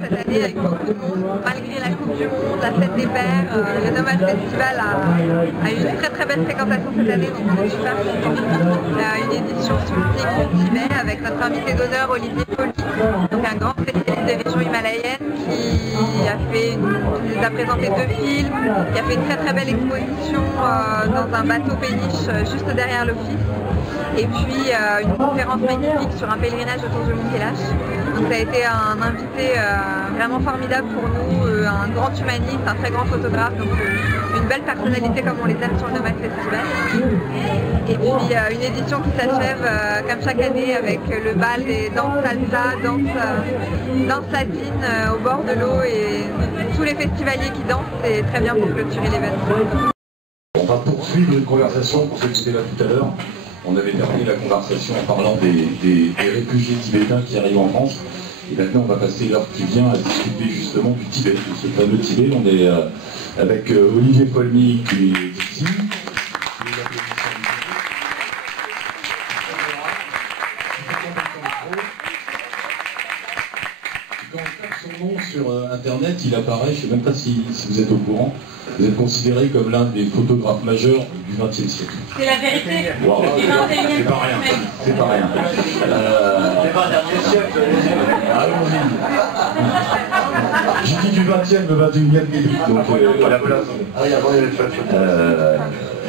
cette année avec beaucoup de monde, malgré la Coupe du Monde, la fête des pères. Le Nomad Festival a eu une très belle fréquentation cette année, donc on est super contents. Une édition scientifique du Tibet avec notre invité d'honneur Olivier Poli, donc un grand spécialiste des régions himalayennes qui nous a présenté 2 films, qui a fait une très belle exposition dans un bateau péniche juste derrière l'office. Et puis une conférence magnifique sur un pèlerinage autour du Mont Kailash. Donc ça a été un invité vraiment formidable pour nous, un grand humaniste, un très grand photographe, donc une belle personnalité comme on les aime sur le Nomad Festival. Et puis une édition qui s'achève comme chaque année avec le bal des danses salsa, danse latine au bord de l'eau et tous les festivaliers qui dansent, c'est très bien pour clôturer l'événement. On va poursuivre une conversation pour ceux qui étaient là tout à l'heure. On avait terminé la conversation en parlant des réfugiés tibétains qui arrivent en France. Et maintenant, on va passer l'heure qui vient à discuter justement du Tibet, de ce fameux Tibet. On est avec Olivier Polmy qui est ici. Quand on tape son nom sur Internet, il apparaît, je ne sais même pas si vous êtes au courant, vous êtes considéré comme l'un des photographes majeurs du XXe siècle. C'est la vérité. Wow. C'est pas rien. C'est pas rien. C'est pas un dernier siècle. Allons-y. J'ai dit du 20e, le 21e début. Donc, la place. Ah oui, avant il y avait le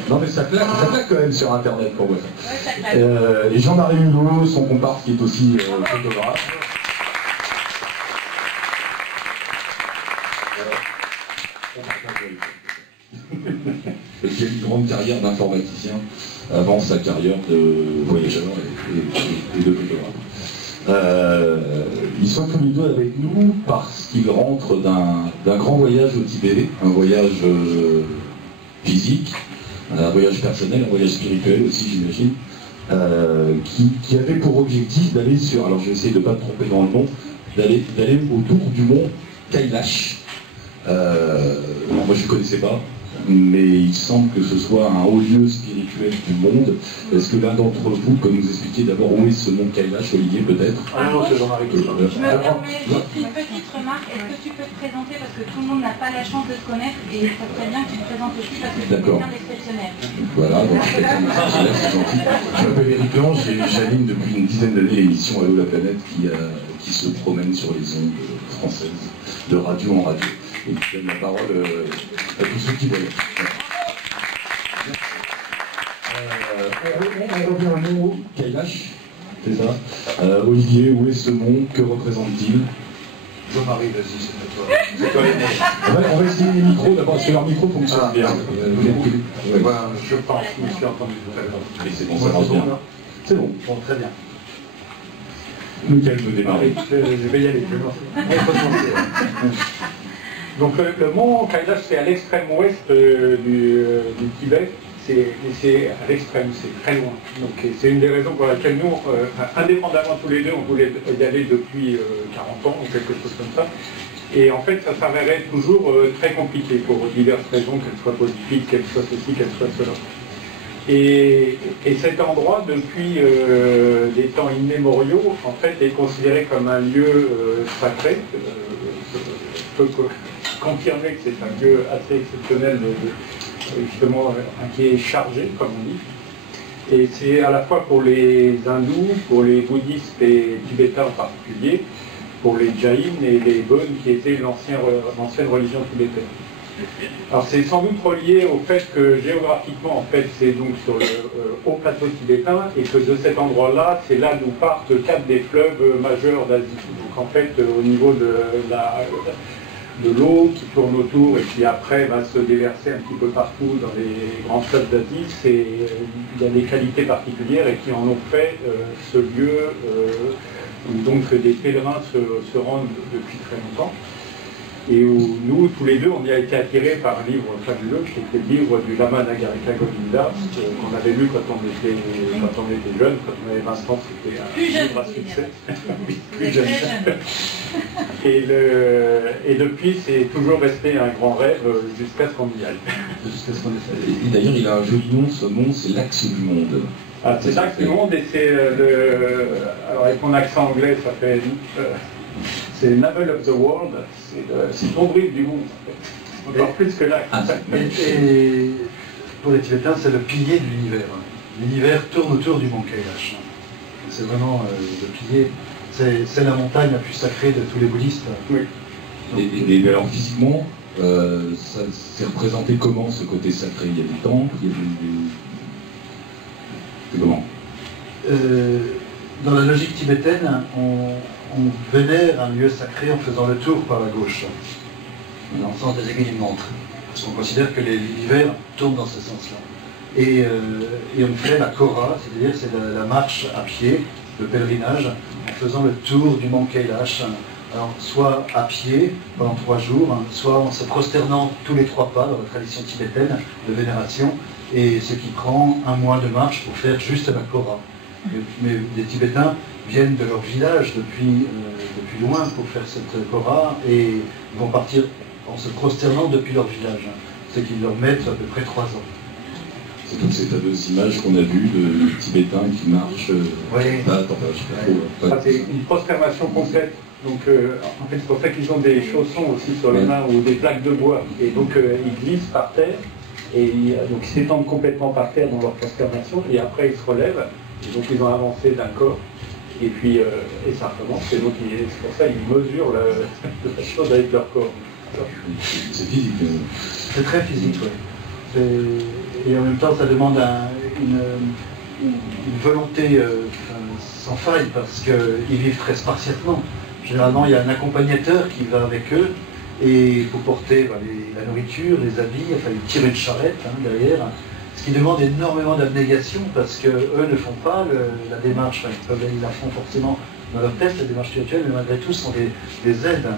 non mais ça claque quand même sur Internet pour moi. Et Jean-Marie Hulot, son comparse qui est aussi photographe. Et qui a une grande carrière d'informaticien avant sa carrière de voyageur et de photographe. Ils sont tous les deux avec nous parce qu'ils rentrent d'un grand voyage au Tibet, un voyage physique, un voyage personnel, un voyage spirituel aussi j'imagine, qui avait pour objectif d'aller sur, alors je vais essayer de ne pas me tromper dans le nom, d'aller autour du mont Kailash. Moi je ne connaissais pas, mais il semble que ce soit un haut lieu spirituel du monde. Est-ce que l'un d'entre vous peut nous expliquer d'abord où est ce mont Kailash, Olivier, peut-être? Ah non, c'est Jean-Marie. Je me permets juste une petite remarque. Est-ce que tu peux te présenter parce que tout le monde n'a pas la chance de te connaître et ça serait bien que tu te présentes aussi parce que tu es quelqu'un d'exceptionnel. Voilà, donc je suis quelqu'un d'exceptionnel, c'est gentil. Je m'appelle Éric Lange et j'anime depuis une dizaine d'années l'émission Allô la planète qui se promène sur les ondes françaises, de radio en radio. Et je donne la parole à tous ceux qui voyagent. On revient au mont Kailash, c'est ça. Olivier, où est ce mont? Que représente-t-il? Jean-Marie, vas-y, c'est toi. C'est toi l'aîné. On va essayer les micros d'abord, parce que leur micro fonctionne bien. Je pense que je me suis entendu tout à l'heure. Mais c'est bon, ça marche bien. C'est bon. Bon, très bien. Lequel veut démarrer? Je vais y aller, je vais lancer. Donc le mont Kailash, c'est à l'extrême ouest du Tibet, c'est à l'extrême, c'est très loin. Donc c'est une des raisons pour laquelle nous, indépendamment tous les deux, on voulait y aller depuis 40 ans ou quelque chose comme ça. Et en fait, ça s'avérait toujours très compliqué pour diverses raisons, qu'elles soient politiques, qu'elles soient ceci, qu'elles soient cela. Et cet endroit, depuis des temps immémoriaux, en fait, est considéré comme un lieu sacré. Je peux confirmer que c'est un lieu assez exceptionnel, justement, qui est chargé, comme on dit. Et c'est à la fois pour les hindous, pour les bouddhistes et tibétains en particulier, pour les jaïns et les bön qui étaient l'ancienne religion tibétaine. Alors c'est sans doute relié au fait que géographiquement, en fait, c'est donc sur le haut plateau tibétain et que de cet endroit-là, c'est là d'où partent 4 des fleuves majeurs d'Asie. Donc en fait, au niveau de l'eau qui tourne autour et qui après va se déverser un petit peu partout dans les grands fleuves d'Asie, il y a des qualités particulières et qui en ont fait ce lieu où donc des pèlerins se rendent depuis très longtemps. Et où nous, tous les deux, on y a été attirés par un livre fabuleux, qui était le livre du Lama Nagarika Govinda, qu'on avait lu quand on était jeune, quand on avait 20 ans, c'était un livre à succès. Plus jeune. Et depuis, c'est toujours resté un grand rêve jusqu'à ce qu'on y aille. Et d'ailleurs, il a un joli nom, ce mont, c'est l'axe du monde. Ah, c'est l'axe du monde, et c'est alors avec mon accent anglais, ça fait... c'est Navel of the World, c'est le nombril du monde, en fait. Encore plus que là. Et pour les Tibétains, c'est le pilier de l'univers. L'univers tourne autour du mont Kailash. C'est vraiment le pilier. C'est la montagne la plus sacrée de tous les bouddhistes. Oui. Et alors physiquement, ça s'est représenté comment ce côté sacré? Il y a des temples, il y a des... C'est comment? Dans la logique tibétaine, on vénère un lieu sacré en faisant le tour par la gauche, dans le sens des aiguilles d'une montre. Parce qu'on considère que l'univers tourne dans ce sens-là. Et on fait la Kora, c'est-à-dire c'est la marche à pied, le pèlerinage, en faisant le tour du mont Kailash, alors soit à pied pendant 3 jours, soit en se prosternant tous les 3 pas dans la tradition tibétaine de vénération, et ce qui prend 1 mois de marche pour faire juste la Kora. Mais les Tibétains viennent de leur village depuis loin pour faire cette Kora, et vont partir en se prosternant depuis leur village, ce qui leur met à peu près 3 ans. C'est toutes ces fameuses images qu'on a vues de Tibétains qui marchent. Oui. C'est une prosternation complète. Donc, en fait, c'est pour ça qu'ils ont des chaussons aussi sur les mains ou des plaques de bois. Et donc, ils glissent par terre. Et donc, ils s'étendent complètement par terre dans leur prosternation. Et après, ils se relèvent. Et donc, ils ont avancé d'un corps. Et puis, et ça recommence. Et donc, c'est pour ça qu'ils mesurent la chose avec leur corps. C'est physique. C'est très physique, oui. Et en même temps, ça demande une volonté sans faille, parce qu'ils vivent très spartiatement. Généralement, il y a un accompagnateur qui va avec eux, et pour porter la nourriture, les habits, enfin, ils tirent une charrette derrière, ce qui demande énormément d'abnégation, parce qu'eux ne font pas la démarche, ils la font forcément dans leur tête, la démarche spirituelle, mais malgré tout, ce sont des aides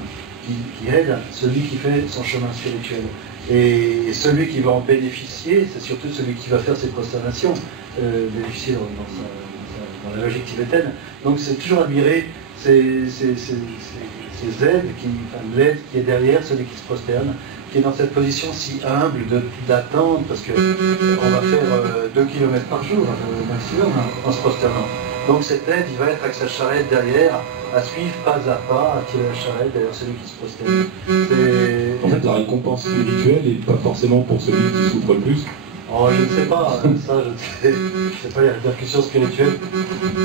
qui aident celui qui fait son chemin spirituel. Et celui qui va en bénéficier, c'est surtout celui qui va faire ses prosternations, bénéficier dans la logique tibétaine. Donc c'est toujours admirer ces aides, l'aide qui est derrière celui qui se prosterne, qui est dans cette position si humble d'attendre, parce qu'on va faire 2 km par jour, maximum, en se prosternant. Donc cette aide, il va être avec sa charrette derrière, à suivre pas à pas, à tirer la charrette derrière celui qui se prosterne. En fait, la récompense spirituelle n'est pas forcément pour celui qui souffre le plus. Oh, je ne sais pas, ça, je ne sais pas les répercussions spirituelles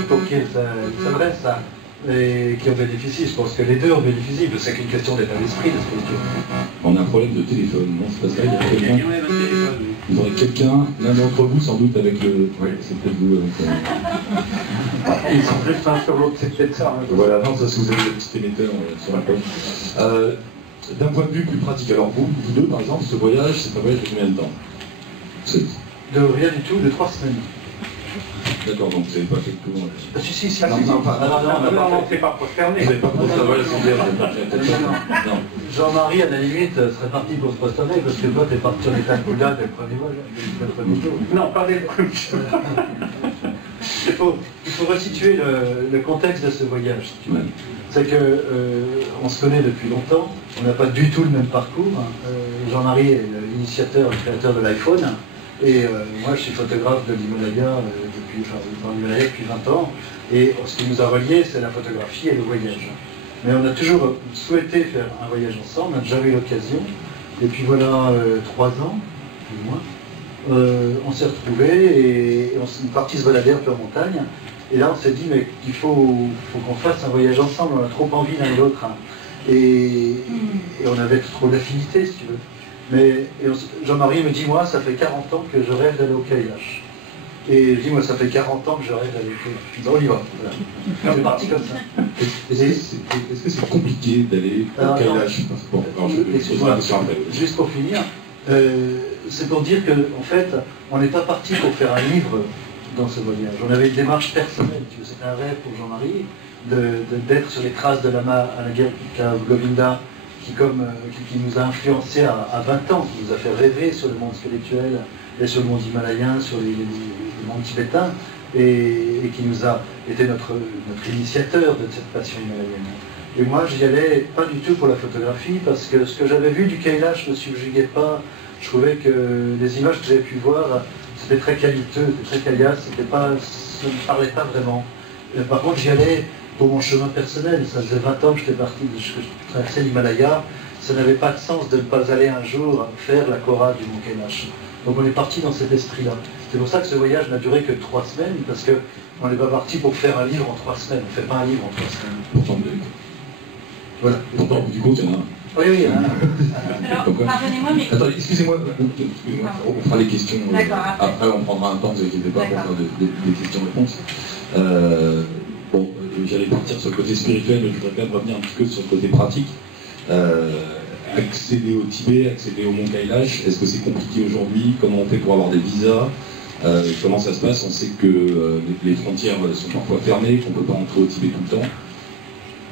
pour qui c'est vrai ça, et qui en bénéficient. Je pense que les deux en bénéficient, c'est qu'une question d'état d'esprit, de spirituel. On a un problème de téléphone, non? C'est pas ça, il y a quelqu'un. Vous aurez quelqu'un, l'un d'entre vous sans doute avec le... Oui, c'est peut-être vous avec Ils sont juste l'un sur l'autre, c'est peut-être ça. Voilà, non, parce que vous avez le petit émetteur sur la poche. D'un point de vue plus pratique, alors vous deux, par exemple, ce voyage, c'est un voyage de combien de temps? De rien du tout, de 3 semaines. D'accord, donc vous n'avez pas fait le tour. Si. Non, c'est pas prosterné. Vous n'avez pas prosterné, non. Jean-Marie, à la limite, serait parti pour se prosterner, parce que toi, t'es parti en état de Bouddha dès le premier jour. Non, pas dès le premier jour. Il faut resituer le contexte de ce voyage, si tu veux. C'est que on se connaît depuis longtemps, on n'a pas du tout le même parcours. Jean-Marie est l'initiateur, le créateur de l'iPhone, et moi je suis photographe de l'Himalaya depuis 20 ans, et ce qui nous a reliés, c'est la photographie et le voyage. Mais on a toujours souhaité faire un voyage ensemble, on n'a jamais eu l'occasion, et puis voilà 3 ans, plus ou moins, on s'est retrouvés et on est parti se balader un peu en montagne. Et là, on s'est dit, mais il faut qu'on fasse un voyage ensemble, on a trop envie l'un et l'autre. Et on avait trop d'affinité, si tu veux. Mais Jean-Marie me dit, moi, ça fait 40 ans que je rêve d'aller au Kailash. Et je dis, moi, ça fait 40 ans que je rêve d'aller au Kailash. Donc, on y va. Voilà. On est parti comme ça. Est-ce que c'est compliqué d'aller au Kailash? Juste pour finir, c'est pour dire qu'en fait, on n'est pas parti pour faire un livre dans ce voyage. On avait une démarche personnelle. C'était un rêve pour Jean-Marie d'être sur les traces de Lama Anagarika Govinda qui nous a influencés à 20 ans, qui nous a fait rêver sur le monde spirituel et sur le monde himalayen, sur les mondes tibétains, et qui nous a été notre initiateur de cette passion himalayenne. Et moi, j'y allais pas du tout pour la photographie, parce que ce que j'avais vu du Kailash ne me subjuguait pas. Je trouvais que les images que j'avais pu voir, c'était très qualiteux, c'était très caillasse, ça ne me parlait pas vraiment. Par contre, j'y allais pour mon chemin personnel. Ça faisait 20 ans que j'étais parti, que je traversais l'Himalaya. Ça n'avait pas de sens de ne pas aller un jour faire la Kora du Mont Kailash. Donc on est parti dans cet esprit-là. C'est pour ça que ce voyage n'a duré que 3 semaines, parce qu'on n'est pas parti pour faire un livre en 3 semaines. On ne fait pas un livre en 3 semaines. Pourtant, voilà. Pourtant, du coup, il y en a un. Oui, oui, il y en a un. Alors, pardonnez-moi, mais... Attendez, excusez-moi, on fera les questions. Après, on prendra un temps, ne vous inquiétez pas, pour faire des questions-réponses. Bon, j'allais partir sur le côté spirituel, mais je voudrais quand même revenir un petit peu sur le côté pratique. Accéder au Tibet, accéder au Mont Kailash, est-ce que c'est compliqué aujourd'hui? Comment on fait pour avoir des visas? Comment ça se passe? On sait que les frontières sont parfois fermées, qu'on ne peut pas entrer au Tibet tout le temps.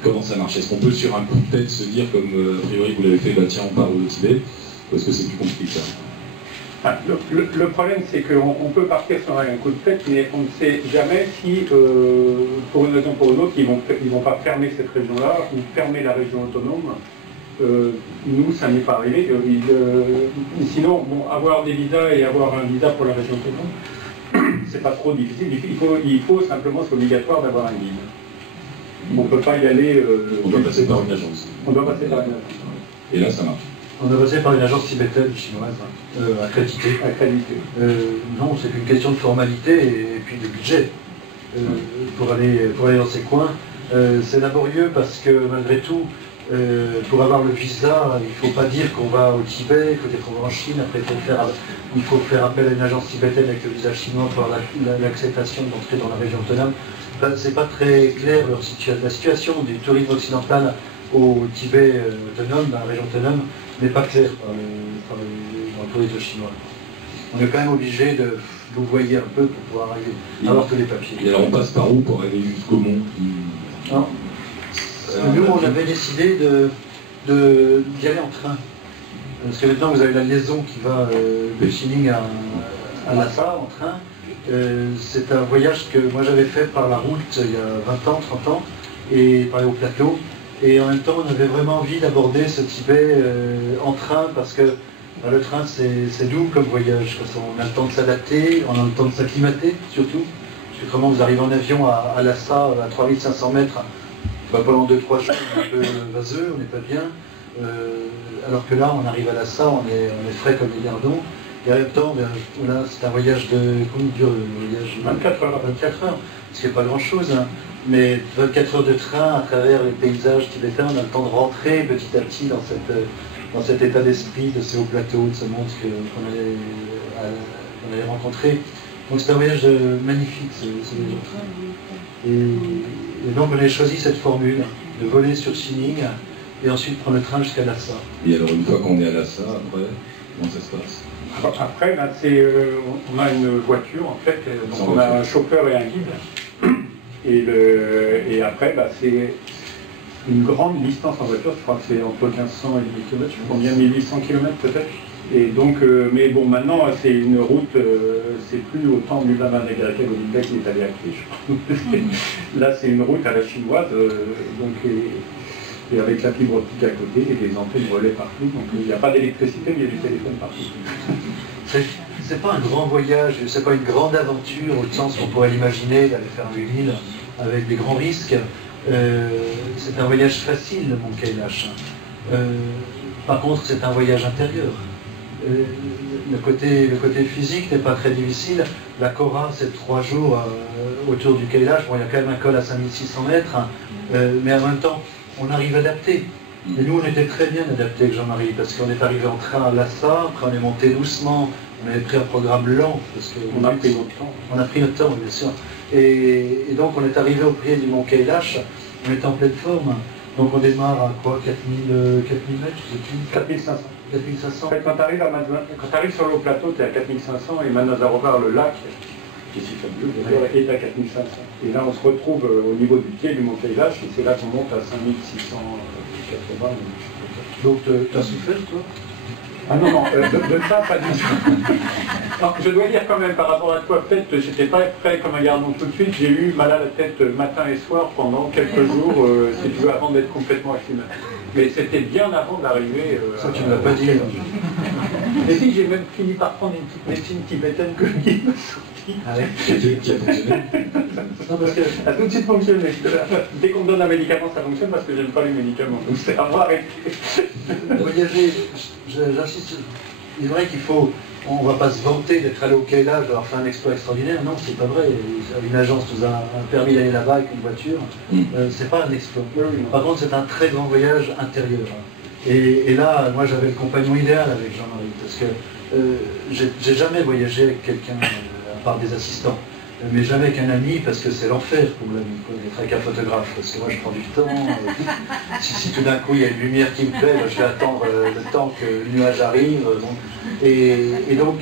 Comment ça marche? Est-ce qu'on peut sur un coup de tête se dire, comme a priori vous l'avez fait, bah tiens on part au Tibet, ou est-ce que c'est plus compliqué que ça? Le problème, c'est qu'on peut partir sur un coup de tête, mais on ne sait jamais si, pour une raison ou pour une autre, ils vont pas fermer cette région-là ou fermer la région autonome. Nous, ça n'est pas arrivé. Sinon, bon, avoir des visas et avoir un visa pour la région autonome, c'est pas trop difficile. Il faut simplement, c'est obligatoire d'avoir un guide. On ne peut pas y aller. On doit passer par une agence. On doit passer par une agence. Et là, ça marche. On doit passer par une agence tibétaine chinoise, accréditée. Non, c'est une question de formalité et puis de budget. Pour aller dans ces coins, c'est laborieux parce que malgré tout, pour avoir le visa, il ne faut pas dire qu'on va au Tibet, il faut être en Chine, après il faut faire appel à une agence tibétaine avec le visa chinois pour avoir l'acceptation d'entrer dans la région autonome. C'est pas très clair la situation du tourisme occidental au Tibet autonome, dans la région autonome, n'est pas claire dans le tourisme chinois. On est quand même obligé de louvoyer un peu pour pouvoir arriver, avoir tous les papiers. Et alors on passe par où pour arriver jusqu'au mont? Non. Nous, on avait décidé d'y aller en train. Parce que maintenant, vous avez la liaison qui va de Xining à Lhasa en train. C'est un voyage que moi j'avais fait par la route il y a 20 ans, 30 ans, et par au plateau. Et en même temps, on avait vraiment envie d'aborder ce Tibet en train, parce que le train, c'est doux comme voyage. Parce qu'on a le temps de s'adapter, on a le temps de s'acclimater, surtout. Parce que autrement, vous arrivez en avion à Lhasa, à 3500 mètres, pendant 2-3 jours, on est un peu vaseux, on n'est pas bien. Alors que là, on arrive à Lhasa, on est frais comme des gardons. Et en même temps, là, c'est un voyage de... Combien dure le voyage? 24 heures. 24 heures, ce qui n'est pas grand-chose. Hein. Mais 24 heures de train à travers les paysages tibétains, on a le temps de rentrer petit à petit dans cet état d'esprit de ces hauts plateaux, de ce monde qu'on allait rencontrer. Donc c'est un voyage magnifique, ce voyage. Et donc on a choisi cette formule de voler sur Xining et ensuite prendre le train jusqu'à Lhasa. Et alors une fois qu'on est à Lhasa, après, comment ça se passe? Après, là, on a une voiture, en fait, donc on a un chauffeur et un guide. Et après, c'est une grande distance en voiture, je crois que c'est entre 1500 et 1000 km, je sais pas combien, 1800 km peut-être. Et donc, mais bon, maintenant, c'est une route, c'est plus autant du Lama Nagareka au Tibet qui est allé à pied, je crois. Là, c'est une route à la chinoise, donc, et avec la fibre optique à côté et des antennes relais partout. Donc, il n'y a pas d'électricité, mais il y a du téléphone partout. C'est pas un grand voyage, c'est pas une grande aventure au sens qu'on pourrait l'imaginer d'aller faire une île avec des grands risques. C'est un voyage facile, le Mont Kailash. Par contre, c'est un voyage intérieur. Le côté physique n'est pas très difficile. La Kora, c'est 3 jours autour du Kailash. Bon, il y a quand même un col à 5600 mètres, mais en même temps, on arrive adapté. Et nous, on était très bien adaptés avec Jean-Marie, parce qu'on est arrivé en train à Lhasa, après on est monté doucement, on avait pris un programme lent, parce qu'on a pris notre temps. On a pris notre temps, bien sûr. Et donc on est arrivé au pied du Mont Kailash, on était en pleine forme. Donc on démarre à quoi, 4000 mètres, je sais plus. 4500. 4500. En fait, quand tu arrives sur le plateau, tu es à 4500 et Manazarovar, le lac, qui est si fabuleux, est à 4500. Et là, on se retrouve au niveau du pied du Mont Kailash et c'est là qu'on monte à 5680. Donc, tu as souffert, toi? Ah non, de ça, pas du tout. Non, je dois dire quand même, par rapport à toi, peut-être, j'étais pas prêt comme un gardon tout de suite. J'ai eu mal à la tête matin et soir pendant quelques jours, si tu veux, avant d'être complètement acclimaté. Mais c'était bien avant d'arriver. Ça, tu ne l'as pas dit. Et si j'ai même fini par prendre une petite médecine tibétaine que je dis, Qui a fonctionné. non, parce que ça a tout de suite fonctionné. Dès qu'on me donne un médicament, ça fonctionne parce que j'aime pas les médicaments. Donc c'est à moi arrêter. Voyager, j'insiste, il est vrai qu'il faut, on ne va pas se vanter d'être allé au Kailash, d'avoir fait un exploit extraordinaire. Non, c'est pas vrai. Une agence nous a permis d'aller là-bas avec une voiture. C'est pas un exploit. Par contre, c'est un très grand voyage intérieur. Et là, moi, j'avais le compagnon idéal avec Jean-Marie, parce que j'ai jamais voyagé avec quelqu'un, à part des assistants, mais jamais avec un ami, parce que c'est l'enfer pour l'ami, d'être avec un photographe, parce que moi, je prends du temps. Si tout d'un coup, il y a une lumière qui me plaît, je vais attendre le temps que le nuage arrive. Et donc,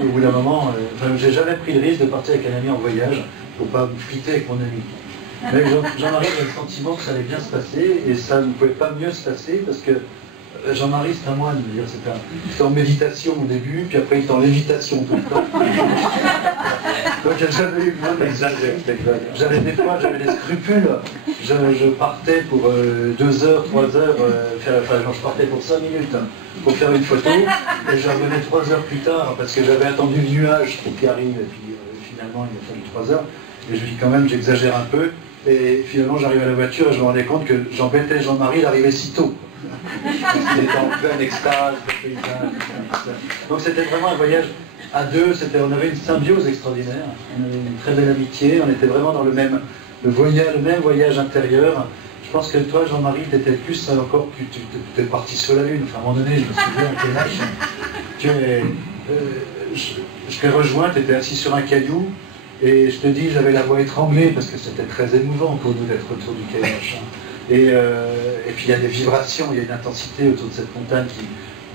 au bout d'un moment, j'ai jamais pris le risque de partir avec un ami en voyage, pour pas me friter avec mon ami. Mais Jean-Marie avait le sentiment que ça allait bien se passer, et ça ne pouvait pas mieux se passer, parce que Jean-Marie, c'est un moine, c'était en méditation au début, puis après il était en lévitation tout le temps. Donc j'ai jamais eu besoin d'exagérer. J'avais des fois, j'avais des scrupules. Je partais pour 2 heures, 3 heures, je partais pour 5 minutes pour faire une photo, et je revenais 3 heures plus tard, parce que j'avais attendu le nuage pour qu'il arrive, et puis finalement il a fallu 3 heures. Et je me dis quand même, j'exagère un peu, et finalement j'arrive à la voiture et je me rendais compte que j'embêtais Jean-Marie d'arriver si tôt. Il était en pleine extase, donc c'était vraiment un voyage à deux, on avait une symbiose extraordinaire, on avait une très belle amitié, on était vraiment dans le même voyage intérieur. Je pense que toi, Jean-Marie, tu étais plus encore que tu étais parti sur la Lune. Enfin, à un moment donné, je me souviens, je t'ai rejoint, tu étais assis sur un caillou, et je te dis, j'avais la voix étranglée, parce que c'était très émouvant pour nous d'être autour du Kailash. Et puis il y a des vibrations, il y a une intensité autour de cette montagne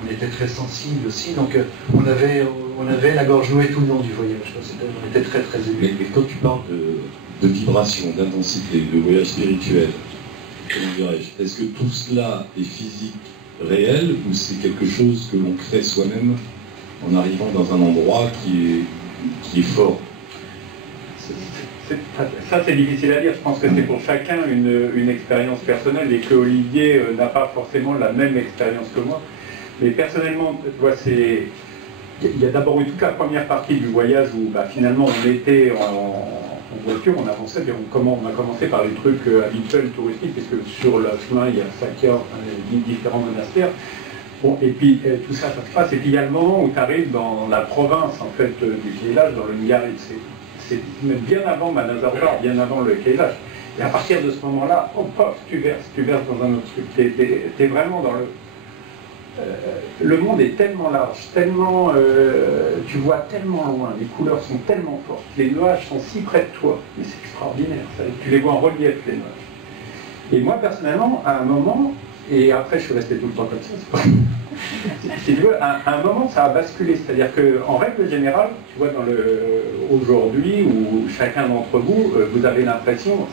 on était très sensibles aussi, donc on avait la gorge nouée tout le long du voyage. On était très très émus. Mais quand tu parles de vibration, d'intensité, de voyage spirituel, comment dirais-je, est-ce que tout cela est physique, réel, ou c'est quelque chose que l'on crée soi-même en arrivant dans un endroit qui est fort? Ça, c'est difficile à dire. Je pense que c'est pour chacun une expérience personnelle, et que Olivier n'a pas forcément la même expérience que moi. Mais personnellement, il y a d'abord eu toute la première partie du voyage où finalement on était en voiture, on avançait, et on a commencé par les trucs habituels touristiques, parce que sur le chemin il y a Sakya, différents monastères. Bon, et puis tout ça, ça se passe. Et puis il y a le moment où tu arrives dans la province en fait du Kailash, dans le Ngarit. C'est même bien avant Manasarvar, bien avant le Kailash. Et à partir de ce moment-là, tu verses dans un autre truc. T'es vraiment dans le monde est tellement large, tellement, tu vois tellement loin, les couleurs sont tellement fortes, les nuages sont si près de toi, mais c'est extraordinaire, tu les vois en relief, les nuages. Et moi personnellement, à un moment, et après je suis resté tout le temps comme ça, c'est pas... Si tu veux, à un moment ça a basculé, c'est-à-dire qu'en règle générale, tu vois, aujourd'hui, où chacun d'entre vous, vous avez l'impression,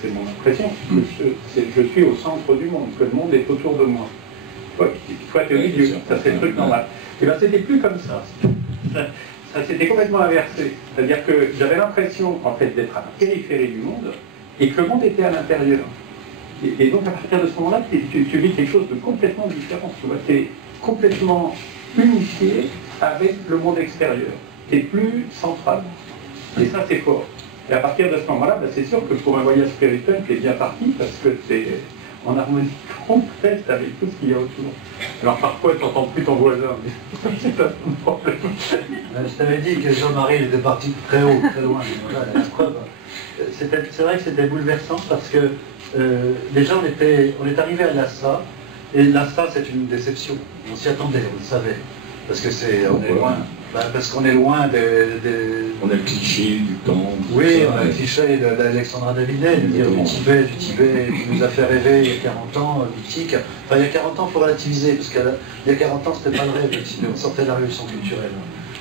c'est mon impression, que je suis au centre du monde, que le monde est autour de moi. Toi, tu es Dieu, ça c'est le truc normal. Et bien c'était plus comme ça. Ça s'était complètement inversé. C'est-à-dire que j'avais l'impression en fait d'être à la périphérie du monde et que le monde était à l'intérieur. Et donc à partir de ce moment-là, tu vis quelque chose de complètement différent. Tu vois, tu es complètement unifié avec le monde extérieur. Tu es plus central. Et ça c'est fort. Et à partir de ce moment-là, c'est sûr que pour un voyage spirituel, tu es bien parti parce que tu es en harmonie complète avec tout ce qu'il y a autour. Alors parfois, tu n'entends plus ton voisin, mais c'est pas ton problème. Je t'avais dit que Jean-Marie était parti très haut, très loin. Voilà, la preuve. C'est vrai que c'était bouleversant parce que déjà on est arrivé à Lhasa, et Lhasa c'est une déception. On s'y attendait, on le savait. Parce que on est loin. Parce qu'on est loin On a le cliché du temps. Oui, on a le cliché d'Alexandra Davinet, du Tibet, qui nous a fait rêver il y a 40 ans, mythique. Enfin, il y a 40 ans, il faut relativiser, parce qu'il y a 40 ans, c'était pas le rêve, le Tibet, on sortait de la révolution culturelle.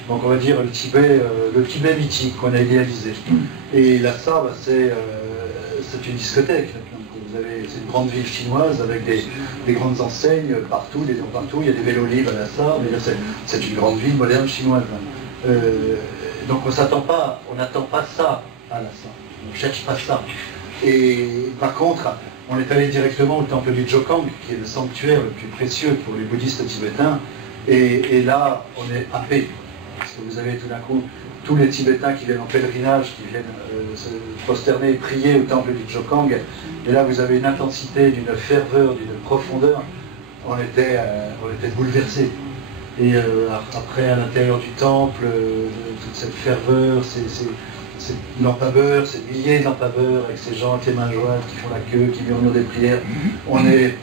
Donc on va dire le Tibet mythique qu'on a idéalisé. Et Lhasa, c'est une discothèque. C'est une grande ville chinoise avec des grandes enseignes partout, des gens partout, il y a des vélos libres à Lhasa, mais c'est une grande ville moderne chinoise. Donc on n'attend pas ça à Lhasa, on ne cherche pas ça. Et par contre, on est allé directement au temple du Jokang, qui est le sanctuaire le plus précieux pour les bouddhistes tibétains, Et là, on est happé, parce que vous avez tout d'un coup tous les Tibétains qui viennent en pèlerinage, qui viennent se prosterner et prier au temple du Dzogkang. Et là, vous avez une intensité, d'une ferveur, d'une profondeur. On était bouleversés. Et après, à l'intérieur du temple, toute cette ferveur, ces lampabeurs, ces milliers de lampabeurs avec ces gens avec les mains jointes qui font la queue, qui murmurent des prières, on est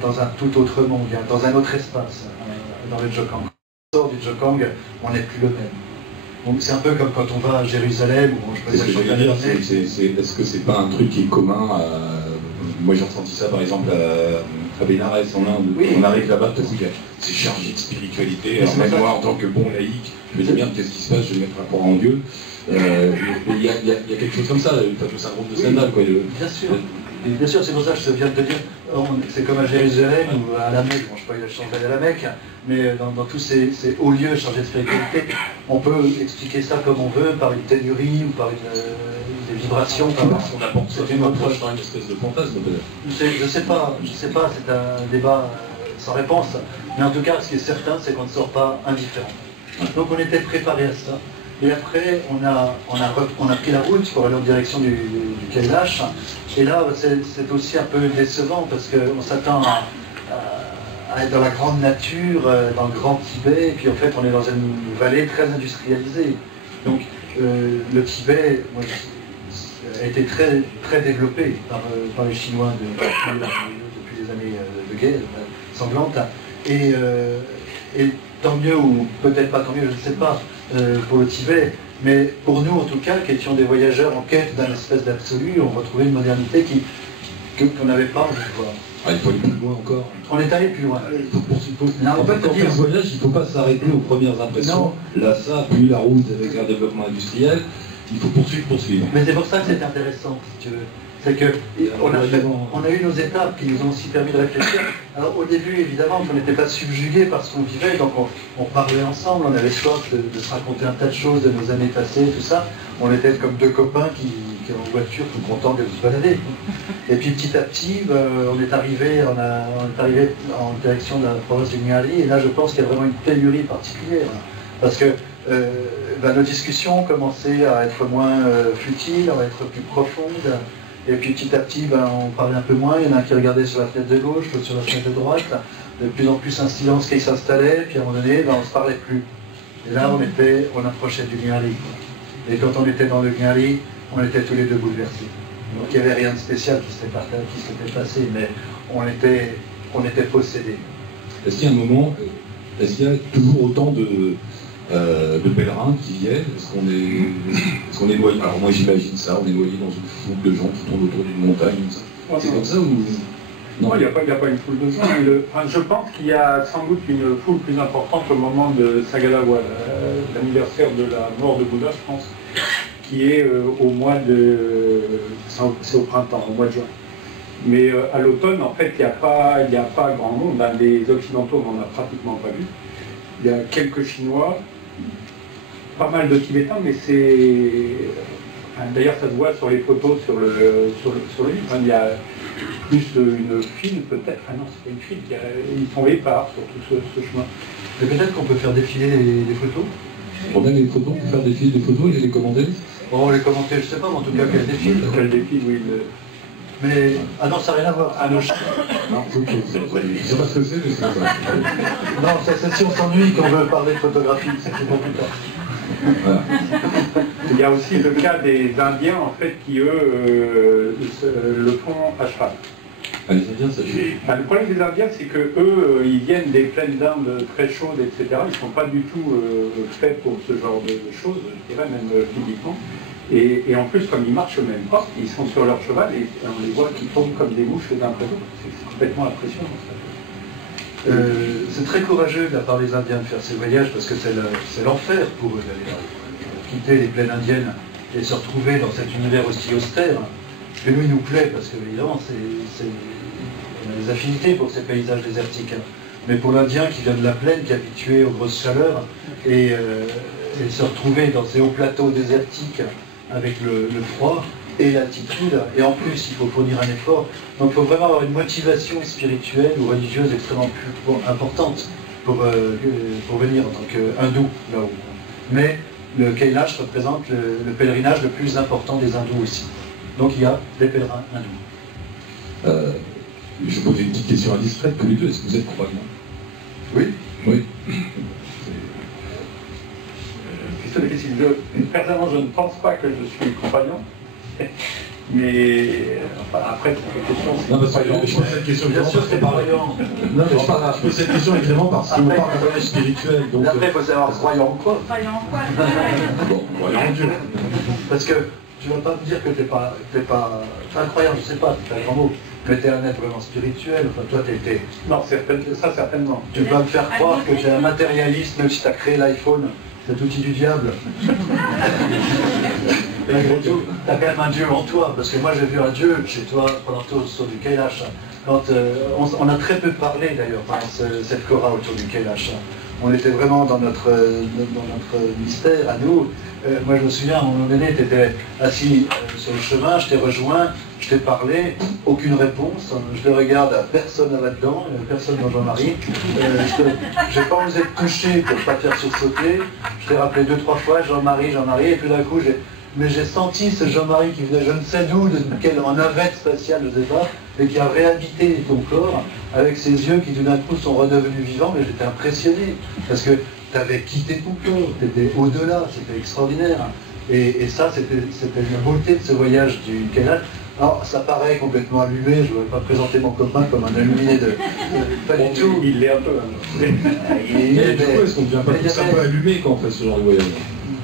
dans un tout autre monde, dans un autre espace, dans le Dzogkang. Quand on sort du Dzogkang, on n'est plus le même. C'est un peu comme quand on va à Jérusalem, où je peux dire, est-ce que c'est pas un truc qui est commun à... Moi j'ai ressenti ça par exemple à Bénarès en Inde, oui. On arrive là-bas parce que c'est chargé de spiritualité, alors même moi en tant que bon laïc, je me dis merde, qu'est-ce qui se passe, je vais mettre rapport en Dieu. Il y a quelque chose comme ça, le fameux syndrome de Stendhal. Quoi, bien sûr. Bien sûr, c'est pour ça que je viens de te dire, c'est comme à Jérusalem ou à la Mecque, bon, je n'ai pas eu la chance d'aller à la Mecque, mais dans tous ces hauts lieux chargés de spiritualité, on peut expliquer ça comme on veut, par une ténurie ou par des vibrations. On apporte une approche par une espèce de fantasme peut-être. Je sais pas, c'est un débat sans réponse, mais en tout cas, ce qui est certain, c'est qu'on ne sort pas indifférent. Donc on était préparé à ça. Et après, on a pris la route pour aller en direction du Kailash. Et là, c'est aussi un peu décevant parce qu'on s'attend à être dans la grande nature, dans le grand Tibet, et puis en fait, on est dans une vallée très industrialisée. Donc, le Tibet a été très, très développé par les Chinois depuis les années de guerre sanglante. Et tant mieux, ou peut-être pas tant mieux, je ne sais pas, pour le Tibet, mais pour nous en tout cas, qui étions des voyageurs en quête d'un espèce d'absolu, on retrouvait une modernité qu'on n'avait pas envie de voir. Ah, il faut aller plus loin encore. On est allé plus loin. En fait, quand on fait ce voyage, il ne faut pas s'arrêter aux premières impressions. Non. Là, ça, puis la route avec un développement industriel, il faut poursuivre. Mais c'est pour ça que c'est intéressant, si tu veux. C'est qu'on a eu nos étapes qui nous ont aussi permis de réfléchir. Alors au début, évidemment, on n'était pas subjugués par ce qu'on vivait, donc on parlait ensemble, on avait soif de se raconter un tas de choses de nos années passées, tout ça. On était comme deux copains qui en voiture, tout contents de se balader. Et puis petit à petit, on est arrivé en direction de la province du Nyali, et là je pense qu'il y a vraiment une pénurie particulière. Parce que nos discussions commençaient à être moins futiles, à être plus profondes. Et puis petit à petit, on parlait un peu moins, il y en a un qui regardait sur la fenêtre de gauche, l'autre sur la fenêtre de droite, de plus en plus un silence qui s'installait, puis à un moment donné, on ne se parlait plus. Et là, on approchait du Nyali. Et quand on était dans le Nyali, on était tous les deux bouleversés. Donc il n'y avait rien de spécial qui s'était passé, mais on était possédés. Est-ce qu'il y a un moment, est-ce qu'il y a toujours autant de pèlerins qui viennent? Est-ce qu'on est noyé? Alors moi j'imagine ça, on est noyé dans une foule de gens qui tournent autour d'une montagne. C'est comme ça ou... Non, il n'y a pas une foule de gens. Je pense qu'il y a sans doute une foule plus importante au moment de Sagalawa, l'anniversaire de la mort de Bouddha, je pense, qui est au mois de... C'est au printemps, au mois de juin. Mais à l'automne, en fait, il n'y a pas grand monde. Les Occidentaux, on n'en a pratiquement pas vu. Il y a quelques Chinois, pas mal de Tibétains, mais c'est... D'ailleurs, ça se voit sur les photos sur le livre. Il y a plus une file, peut-être. Ah non, c'est pas une file. Ils sont épars sur tout ce chemin. Mais peut-être qu'on peut faire défiler les photos. On a les photos, on peut faire défiler des photos et les commenter. Bon, les commenter, je ne sais pas, mais en tout cas, qu'elles défilent. Qu'elles défilent, oui. Mais... Ah non, ça n'a rien à voir. Ah non, ok. Je ne sais pas ce que c'est, mais c'est ça. Non, c'est si on s'ennuie qu'on veut parler de photographie, c'est pour plus tard. Voilà. Il y a aussi le cas des Indiens, en fait, qui, eux, le font à cheval. Ah, les Indiens, ça fait... Le problème des Indiens, c'est qu'eux, ils viennent des plaines d'Inde très chaudes, etc. Ils ne sont pas du tout faits pour ce genre de choses, je dirais, même physiquement. Et en plus, comme ils marchent même pas, ils sont sur leur cheval et on les voit qui tombent comme des mouches d'un après l'autre. C'est complètement impressionnant. C'est très courageux de la part des Indiens de faire ces voyages parce que c'est l'enfer pour eux d'aller quitter les plaines indiennes et se retrouver dans cet univers aussi austère. Que nous, il nous plaît parce que, évidemment, on a des affinités pour ces paysages désertiques. Mais pour l'Indien qui vient de la plaine, qui est habitué aux grosses chaleurs, et se retrouver dans ces hauts plateaux désertiques avec le froid, et l'altitude, et en plus il faut fournir un effort. Donc il faut vraiment avoir une motivation spirituelle ou religieuse extrêmement importante pour venir en tant qu'hindou là-haut. Mais le Kailash représente le pèlerinage le plus important des hindous aussi. Donc il y a des pèlerins hindous. Je vais poser une petite question indiscrète tous les deux. Est-ce que vous êtes croyants? Oui. Oui. Personnellement, je ne pense pas que je suis croyant. Mais enfin, après, cette question, c'est... Non, parce que je pose cette question bien sûr, c'est pas croyant. Non, mais je pose cette question évidemment parce qu'on parle d'un voyage spirituel. Donc, après, il faut savoir croyant en quoi. Croyant en quoi? Bon, croyant en Dieu. Parce que tu ne vas pas me dire que tu n'es pas croyant, je ne sais pas, c'est un grand mot. Mais tu es un être vraiment spirituel, enfin toi tu es... Non, ça certainement. Tu peux me faire croire que tu es un matérialiste, même si tu as créé l'iPhone, cet outil du diable. Tu as quand même un Dieu en toi, parce que moi j'ai vu un Dieu chez toi pendant tout autour du Kailash. Quand, on a très peu parlé d'ailleurs pendant cette Kora autour du Kailash. On était vraiment dans notre mystère à nous. Moi je me souviens, à un moment donné, tu étais assis sur le chemin, je t'ai rejoint, je t'ai parlé, aucune réponse, je te regarde, personne là-dedans, personne dans Jean-Marie. J'ai pas osé te toucher pour ne pas te faire sursauter. Je t'ai rappelé 2-3 fois, Jean-Marie, et puis d'un coup, j'ai senti ce Jean-Marie qui venait je ne sais d'où, en navette spatiale, je ne sais pas, et qui a réhabité ton corps avec ses yeux qui tout d'un coup sont redevenus vivants, mais j'étais impressionné, parce que tu avais quitté ton corps, tu étais au-delà, c'était extraordinaire. Et ça, c'était une beauté de ce voyage du Kailash. Alors, ça paraît complètement allumé, je ne veux pas présenter mon copain comme un allumé de... pas du tout. Il l'est un peu. Est-ce qu'on ne devient pas tous un peu allumé quand on fait ce genre de voyage?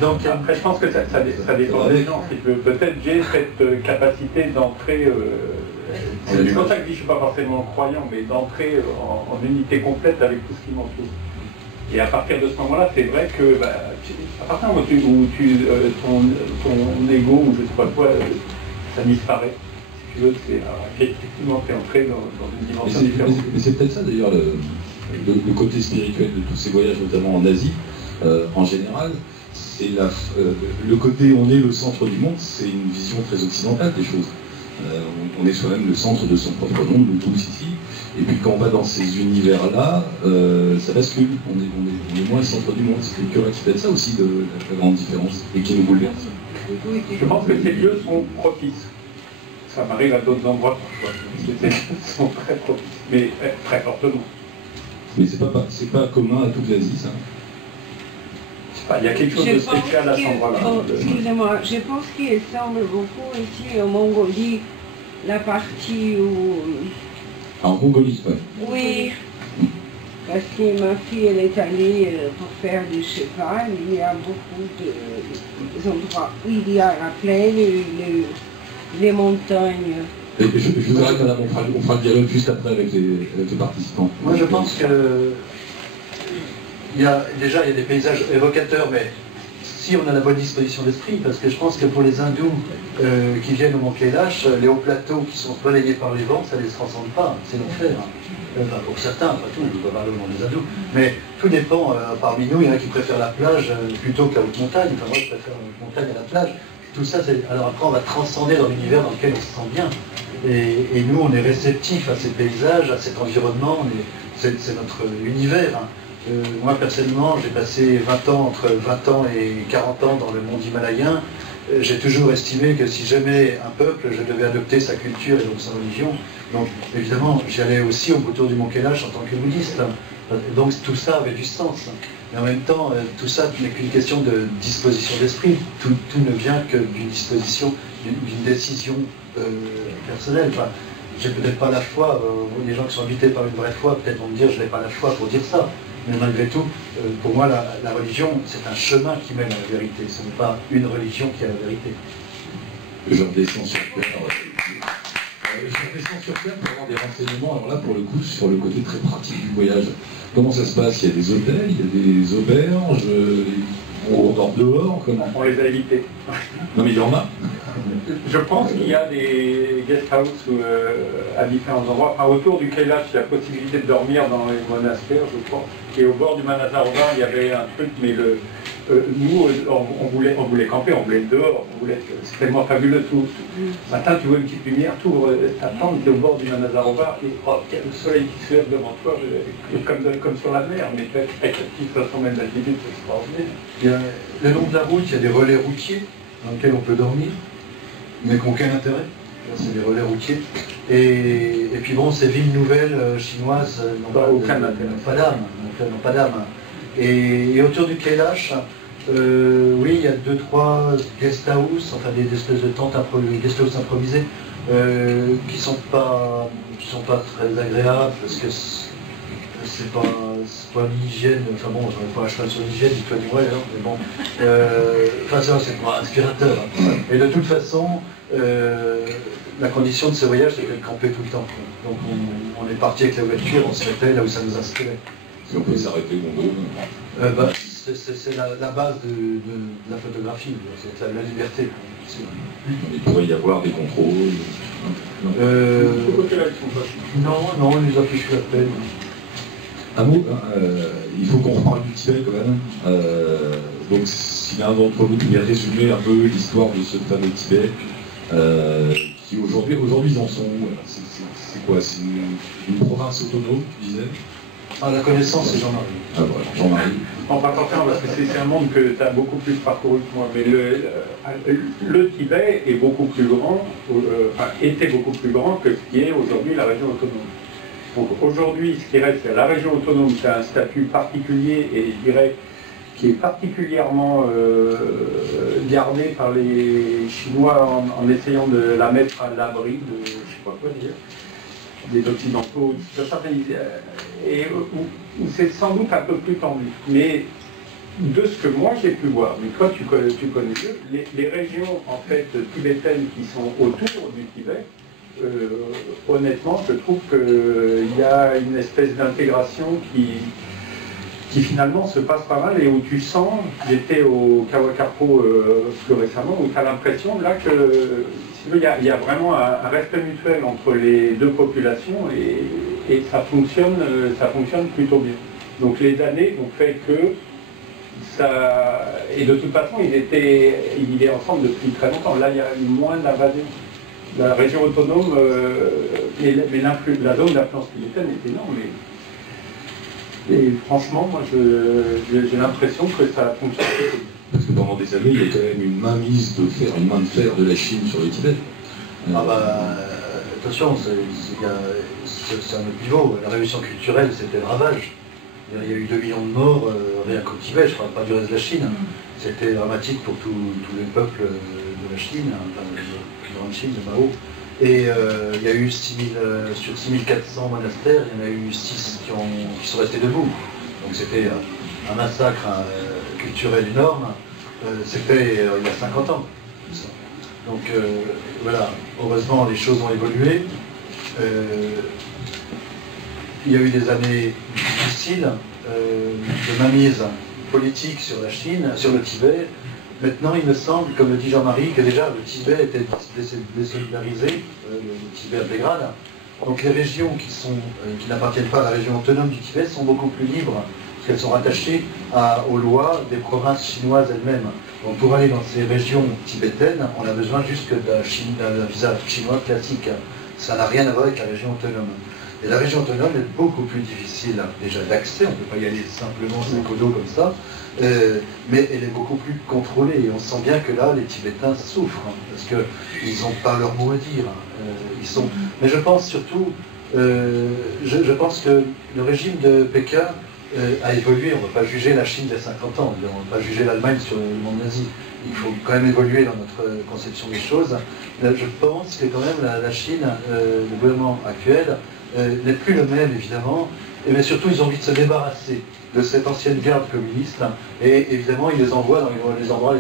Donc après, je pense que ça dépend des gens. Peut-être j'ai cette capacité d'entrer... c'est pour ça que je ne suis pas forcément croyant, mais d'entrer en unité complète avec tout ce qui m'entoure. Et à partir de ce moment-là, c'est vrai que à partir du moment où ton ego ou je ne sais pas quoi, ça disparaît. Si tu veux, effectivement, tu es entré dans une dimension différente. Mais c'est peut-être ça d'ailleurs le côté spirituel de tous ces voyages, notamment en Asie, en général. C'est le côté on est le centre du monde, c'est une vision très occidentale des choses. On est soi-même le centre de son propre monde, nous tous ici. Et puis quand on va dans ces univers-là, ça bascule. On est moins le centre du monde. C'est peut-être ça aussi la grande différence et qui nous bouleverse. Je pense que ces lieux sont propices. Ça m'arrive à d'autres endroits parfois. Ces lieux sont très propices, mais très fortement. Mais c'est pas commun à toute l'Asie, ça. Il y a quelque chose de spécial à cet endroit-là. Excusez-moi, je pense qu'il semble beaucoup ici en Mongolie, la partie où... En Mongolie, oui. Oui, parce que ma fille, elle est allée pour faire du cheval. Il y a beaucoup d'endroits où il y a la plaine, les montagnes. Et je vous arrête, madame, on fera le dialogue juste après avec les participants. Moi, je pense que... il y a des paysages évocateurs, mais si on a la bonne disposition d'esprit, parce que je pense que pour les hindous qui viennent au Mont Kailash, les hauts plateaux qui sont balayés par les vents, ça ne les transcende pas, c'est l'enfer. Enfin, pour certains, pas tous, je ne peux pas parler au nom des hindous, mais tout dépend, parmi nous, il y en a qui préfèrent la plage plutôt que la haute montagne, enfin moi je préfère la haute montagne à la plage. Tout ça, alors après on va transcender dans l'univers dans lequel on se sent bien. Et nous, on est réceptifs à ces paysages, à cet environnement, c'est notre univers. Moi, personnellement, j'ai passé 20 ans, entre 20 ans et 40 ans dans le monde himalayen. J'ai toujours estimé que si j'aimais un peuple, je devais adopter sa culture et donc sa religion. Donc, évidemment, j'y allais aussi au autour du Mont Kailash en tant que bouddhiste. Donc, tout ça avait du sens. Mais en même temps, tout ça n'est qu'une question de disposition d'esprit. Tout ne vient que d'une disposition, d'une décision personnelle. Enfin, j'ai peut-être pas la foi. Les gens qui sont habités par une vraie foi, peut-être vont me dire je n'ai pas la foi pour dire ça. Mais malgré tout, pour moi, la religion, c'est un chemin qui mène à la vérité. Ce n'est pas une religion qui a la vérité. Je redescends sur Terre. Je redescends sur Terre pour avoir des renseignements. Alors là, pour le coup, sur le côté très pratique du voyage. Comment ça se passe? Il y a des hôtels, il y a des auberges, on dort dehors, comment? On les a évités. Non mais il y en a. Je pense qu'il y a des guest house à différents endroits. Enfin, autour du Kailash, il y a possibilité de dormir dans les monastères, je crois. Et au bord du Manasarovar, il y avait un truc, mais nous, on voulait camper, on voulait être dehors, c'est tellement fabuleux tout. Ce matin, tu vois une petite lumière, tu ouvres ta tente, tu es au bord du Manazarova, et oh, il y a le soleil qui se lève devant toi, comme sur la mer, mais avec la petite façon même d'altitude, c'est extraordinaire. Le long de la route, il y a des relais routiers dans lesquels on peut dormir, mais qui n'ont aucun intérêt. C'est des relais routiers. Et puis bon, ces villes nouvelles chinoises n'ont pas d'âme. Et autour du Kailash, oui, il y a 2-3 guest house, enfin des espèces de tentes guest house improvisées, qui sont pas très agréables parce que c'est pas l'hygiène. Enfin bon, j'en ai pas un cheval sur l'hygiène, du toi du moi, hein, mais bon. Enfin ça, c'est pas inspirateur. Hein. Et de toute façon, la condition de ce voyage, c'est de camper tout le temps. Donc on est parti avec la voiture, on se mettait là où ça nous inspirait. Si on peut s'arrêter où on veut. C'est la base de la photographie, c'est la liberté. Il pourrait y avoir des contrôles. Non, on les affiche la peine. Un mot, il faut qu'on reparle du Tibet quand même. Donc s'il y a un d'entre vous qui vient résumer un peu l'histoire de ce fameux Tibet, qui aujourd'hui ils en sont où? C'est quoi? C'est une province autonome, tu disais? Ah, la connaissance, c'est Jean-Marie. Ah voilà, Jean-Marie. On va pas faire parce que c'est un monde que tu as beaucoup plus parcouru que moi, mais le Tibet est beaucoup plus grand, était beaucoup plus grand que ce qui est aujourd'hui la région autonome. Donc aujourd'hui, ce qui reste, c'est la région autonome qui a un statut particulier et je dirais qui est particulièrement gardé par les Chinois en essayant de la mettre à l'abri de, je sais pas quoi dire, des Occidentaux, et où c'est sans doute un peu plus tendu. Mais de ce que moi j'ai pu voir, mais toi tu connais mieux, les régions en fait tibétaines qui sont autour du Tibet, honnêtement je trouve qu'il y a une espèce d'intégration qui finalement se passe pas mal et où tu sens, j'étais au Kawakarpo plus récemment, où tu as l'impression là que il y a vraiment un respect mutuel entre les deux populations et ça fonctionne plutôt bien. Donc les années ont fait que ça... Et de toute façon, ils vivaient ensemble depuis très longtemps. Là, il y a eu moins d'invasion. La région autonome, mais la zone d'influence tibétaine est énorme. Et franchement, moi, j'ai l'impression que ça fonctionne plutôt bien. Parce que pendant des années, il y a quand même une mainmise une main de fer de la Chine sur le Tibet. Attention, c'est un autre niveau. La révolution culturelle, c'était le ravage. Il y a eu 2 millions de morts rien qu'au Tibet, je ne parle pas du reste de la Chine. C'était dramatique pour tous les peuples de la Chine, enfin, la plus grande Chine, de Mao. Et il y a eu sur 6400 monastères, il y en a eu 6 qui sont restés debout. Donc c'était un massacre culturel énorme. C'était il y a 50 ans. Donc voilà, heureusement les choses ont évolué. Il y a eu des années difficiles de mainmise politique sur la Chine, sur le Tibet. Maintenant, il me semble, comme le dit Jean-Marie, que déjà le Tibet était désolidarisé, le Tibet dégrade. Donc les régions qui n'appartiennent pas à la région autonome du Tibet sont beaucoup plus libres, parce qu'elles sont rattachées aux lois des provinces chinoises elles-mêmes. Donc pour aller dans ces régions tibétaines, on a besoin juste d'un visa chinois classique. Ça n'a rien à voir avec la région autonome. Et la région autonome est beaucoup plus difficile déjà d'accès, on ne peut pas y aller simplement sac au dos comme ça, mais elle est beaucoup plus contrôlée. Et on sent bien que là, les Tibétains souffrent, parce qu'ils n'ont pas leur mot à dire. Mais je pense surtout, je pense que le régime de Pékin a évolué. On ne va pas juger la Chine d'il y a 50 ans, on ne va pas juger l'Allemagne sur le monde nazi. Il faut quand même évoluer dans notre conception des choses. Je pense que quand même la Chine, le gouvernement actuel, n'est plus le même évidemment, mais surtout ils ont envie de se débarrasser de cette ancienne garde communiste et évidemment ils les envoient dans les endroits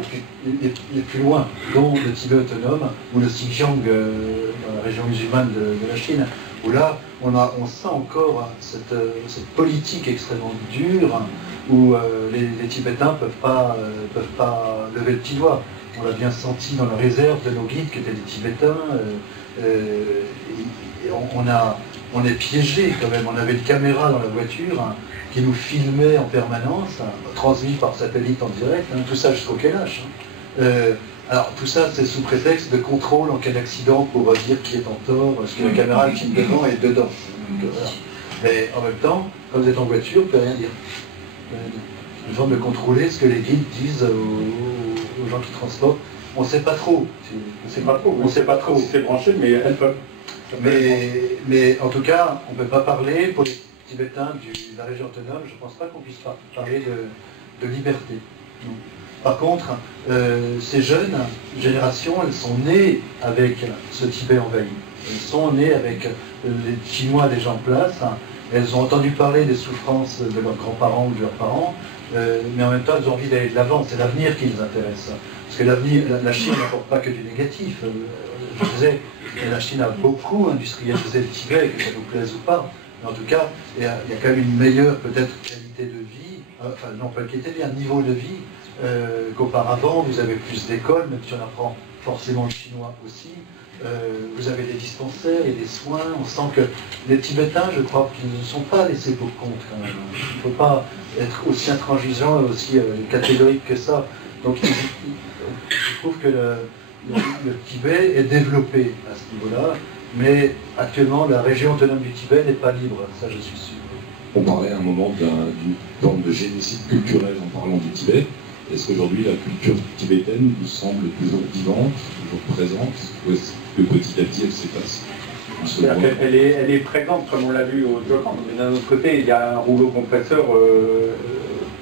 les plus loin, dont le Tibet autonome ou le Xinjiang dans la région musulmane de la Chine, où là on sent encore cette politique extrêmement dure où les Tibétains ne peuvent pas lever le petit doigt. On l'a bien senti dans la réserve de nos guides qui étaient des Tibétains. on est piégé quand même. On avait une caméra dans la voiture hein, qui nous filmait en permanence, hein, transmis par satellite en direct, hein, tout ça jusqu'au Kailash. Alors tout ça c'est sous prétexte de contrôle en cas d'accident pour dire qui est en tort, parce que la caméra qui est devant est dedans. Donc, voilà. Mais en même temps, quand vous êtes en voiture, vous ne pouvez rien dire. Une forme de contrôler ce que les guides disent aux gens qui transportent. On ne sait pas trop. On ne sait pas trop, c'est branché, mais elles peuvent. Mais en tout cas, on ne peut pas parler pour les Tibétains de la région autonome, je ne pense pas qu'on puisse parler de liberté. Non. Par contre, ces jeunes générations, elles sont nées avec ce Tibet envahi. Elles sont nées avec les Chinois déjà en place. Elles ont entendu parler des souffrances de leurs grands-parents ou de leurs parents, mais en même temps, elles ont envie d'aller de l'avant. C'est l'avenir qui les intéresse. Parce que l'avenir, la Chine n'apporte pas que du négatif. Je disais, la Chine a beaucoup industrialisé le Tibet, que ça nous plaise ou pas. Mais en tout cas, il y a quand même une meilleure, peut-être, qualité de vie, enfin non, pas qualité de vie, un niveau de vie qu'auparavant. Vous avez plus d'écoles, même si on apprend forcément le chinois aussi. Vous avez des dispensaires et des soins. On sent que les Tibétains, je crois qu'ils ne sont pas laissés pour compte quand même. Il ne faut pas être aussi intransigeant et aussi catégorique que ça. Donc je trouve que le Tibet est développé à ce niveau-là, mais actuellement la région autonome du Tibet n'est pas libre, ça je suis sûr. On parlait à un moment d'une forme de génocide culturel en parlant du Tibet. Est-ce qu'aujourd'hui la culture tibétaine nous semble toujours vivante, toujours présente, ou est-ce que petit à petit elle s'efface? Elle est présente comme on l'a vu au Jokang, mais d'un autre côté il y a un rouleau compresseur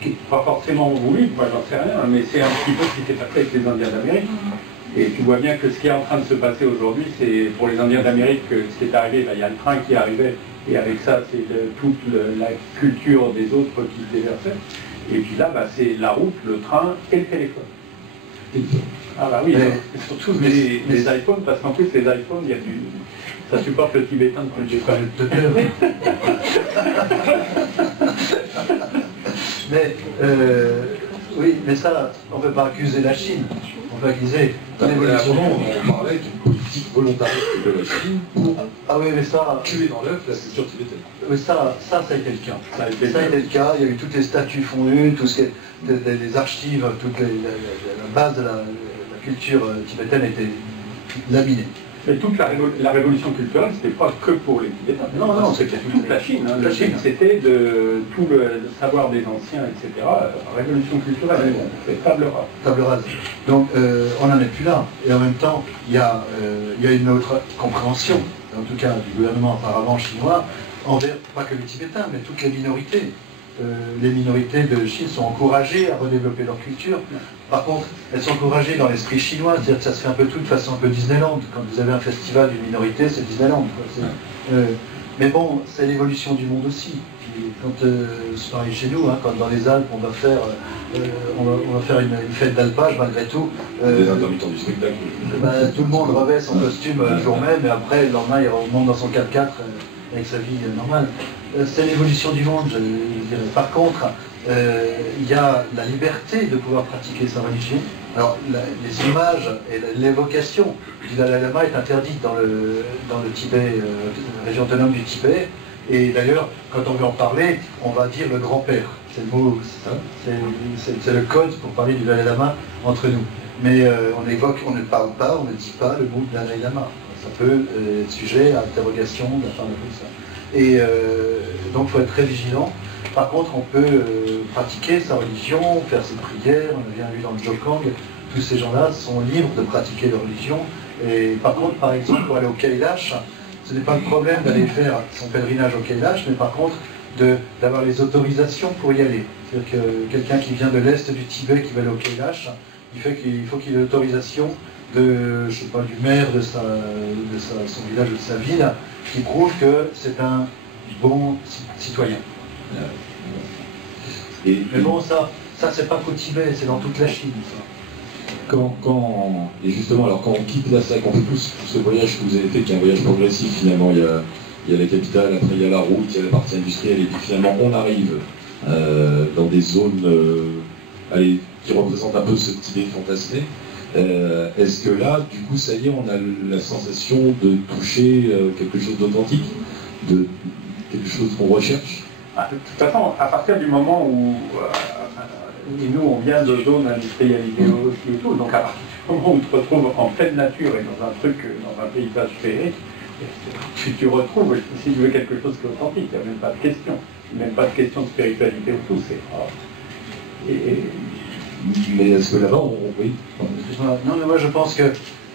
qui n'est pas forcément voulu, moi j'en sais rien, mais c'est un petit peu ce qui s'est passé avec les Indiens d'Amérique. Et tu vois bien que ce qui est en train de se passer aujourd'hui, c'est pour les Indiens d'Amérique, ce qui est arrivé, il y a le train qui arrivait, et avec ça c'est toute la culture des autres qui se déversait. Et puis là, c'est la route, le train et le téléphone. Ah bah oui, et surtout les iPhones, parce qu'en plus les iPhones, ça supporte le tibétain de plus Mais oui, mais ça, on ne peut pas accuser la Chine. On peut accuser l'évolution. On parlait d'une politique volontariste de la Chine pour tuer dans l'œuf la culture tibétaine. Oui, ça a été le cas. Ça a été le cas. Il y a eu toutes les statues fondues, tout ce qui est, les archives, toute la base de la culture tibétaine a été laminée. Mais toute la révolution culturelle, c'était pas que pour les Tibétains. Non, c'était toute la Chine. La Chine, c'était de tout le savoir des anciens, etc. Révolution culturelle, c'est table rase. Table rase. Donc, on n'en est plus là. Et en même temps, il y a une autre compréhension, en tout cas du gouvernement apparemment chinois, envers pas que les Tibétains, mais toutes les minorités. Les minorités de Chine sont encouragées à redévelopper leur culture. Par contre, elles sont encouragées dans l'esprit chinois, c'est-à-dire que ça se fait un peu tout de façon un peu Disneyland. Quand vous avez un festival d'une minorité, c'est Disneyland. Mais bon, c'est l'évolution du monde aussi. Quand c'est pareil chez nous, hein, quand dans les Alpes on va faire une fête d'alpage malgré tout. Des intermittents du spectacle. Tout le monde revêt son costume le jour même, et après le lendemain il remonte dans son 4x4 avec sa vie normale. C'est l'évolution du monde, je dirais. Par contre, il y a la liberté de pouvoir pratiquer sa religion. Alors, les images et l'évocation du Dalai Lama est interdite dans le Tibet, la région autonome du Tibet. Et d'ailleurs, quand on veut en parler, on va dire le grand-père. C'est le mot, c'est le code pour parler du Dalai Lama entre nous. Mais on ne parle pas, on ne dit pas le mot Dalai Lama. Ça peut être sujet à interrogation de la part de tout ça. Et donc il faut être très vigilant. Par contre, on peut pratiquer sa religion, faire ses prières, on a bien vu dans le Jokang, tous ces gens-là sont libres de pratiquer leur religion. Et par contre, par exemple, pour aller au Kailash, ce n'est pas le problème d'aller faire son pèlerinage au Kailash, mais par contre d'avoir les autorisations pour y aller. C'est-à-dire que quelqu'un qui vient de l'est du Tibet qui va aller au Kailash, il faut qu'il ait l'autorisation de, je sais pas, du maire de son village, de sa ville, qui prouve que c'est un bon citoyen. Mais bon, ça c'est pas qu'au Tibet, c'est dans toute la Chine, ça. Et justement, alors quand on quitte la SAC, on fait plus ce voyage que vous avez fait, qui est un voyage progressif finalement, il y a la capitale, après il y a la route, il y a la partie industrielle, et puis finalement on arrive dans des zones qui représentent un peu ce Tibet fantasmé. Est-ce que là, du coup, ça y est, on a la sensation de toucher quelque chose d'authentique, de quelque chose qu'on recherche? De toute façon, à partir du moment où nous on vient de zones industrialisées aussi et tout, donc à partir du moment où tu te retrouves en pleine nature et dans un truc, dans un paysage féerique, tu retrouves, si tu veux quelque chose qui est authentique, il n'y a même pas de question. Même pas de question de spiritualité ou tout, c'est... Mais est-ce que là-bas, oui. Non, mais moi je pense que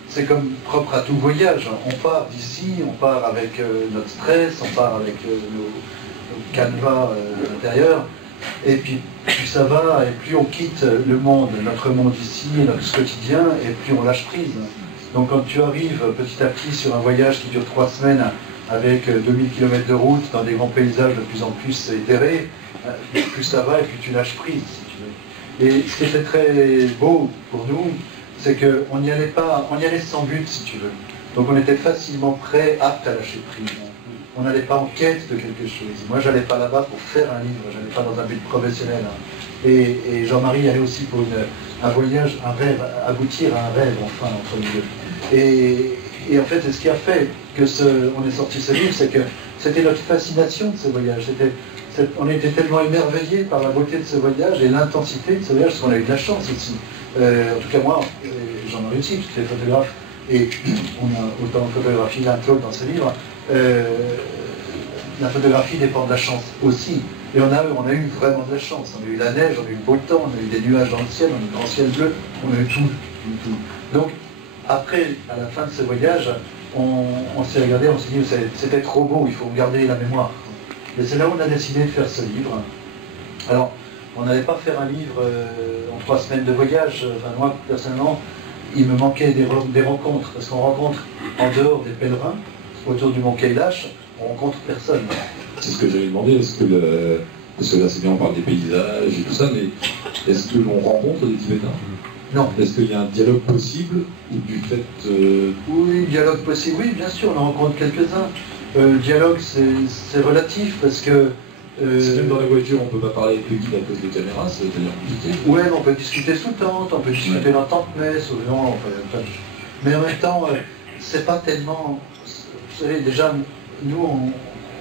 c'est comme propre à tout voyage. On part d'ici, on part avec notre stress, on part avec nos canevas à l'intérieur, et puis plus ça va, et plus on quitte le monde, notre monde ici, notre quotidien, et plus on lâche prise. Donc quand tu arrives petit à petit sur un voyage qui dure 3 semaines, avec 2000 km de route, dans des grands paysages de plus en plus éthérés, plus ça va, et plus tu lâches prise, si tu veux. Et ce qui était très beau pour nous, c'est qu'on n'y allait pas, on y allait sans but, si tu veux. Donc on était facilement prêt, apte à lâcher prise. On n'allait pas en quête de quelque chose. Moi, j'allais pas là-bas pour faire un livre, j'allais pas dans un but professionnel. Et Jean-Marie allait aussi pour un voyage, un rêve, aboutir à un rêve, enfin, entre les deux. Et en fait, c'est ce qui a fait que on est sorti ce livre, c'est que c'était notre fascination de ce voyage. On était tellement émerveillés par la beauté de ce voyage et l'intensité de ce voyage, parce qu'on a eu de la chance ici. En tout cas, moi, Jean-Marie aussi, puisque les photographes, et on a autant de photographie l'un que l'autre dans ce livre, la photographie dépend de la chance aussi. Et on a eu vraiment de la chance. On a eu la neige, on a eu le beau temps, on a eu des nuages dans le ciel, on a eu un grand ciel bleu, on a eu tout. Donc, après, à la fin de ce voyage, on s'est regardé, on s'est dit, c'était trop beau, il faut garder la mémoire. Et c'est là où on a décidé de faire ce livre. Alors, on n'allait pas faire un livre en 3 semaines de voyage. Enfin, moi, personnellement, il me manquait des rencontres, parce qu'on rencontre en dehors des pèlerins, autour du mont Kailash, on rencontre personne. C'est ce que j'avais demandé, parce que là c'est bien, on parle des paysages et tout ça, mais est-ce que l'on rencontre des Tibétains? Non. Est-ce qu'il y a un dialogue possible, ou du fait... Oui, dialogue possible, oui, bien sûr, on en rencontre quelques-uns. Dialogue, c'est relatif, parce que... Si même dans la voiture, on ne peut pas parler avec le guide à cause des caméras, ça veut dire compliqué. Oui, mais on peut discuter sous tente, on peut discuter dans tente-messe, mais en même temps, c'est pas tellement... Vous savez, déjà, nous,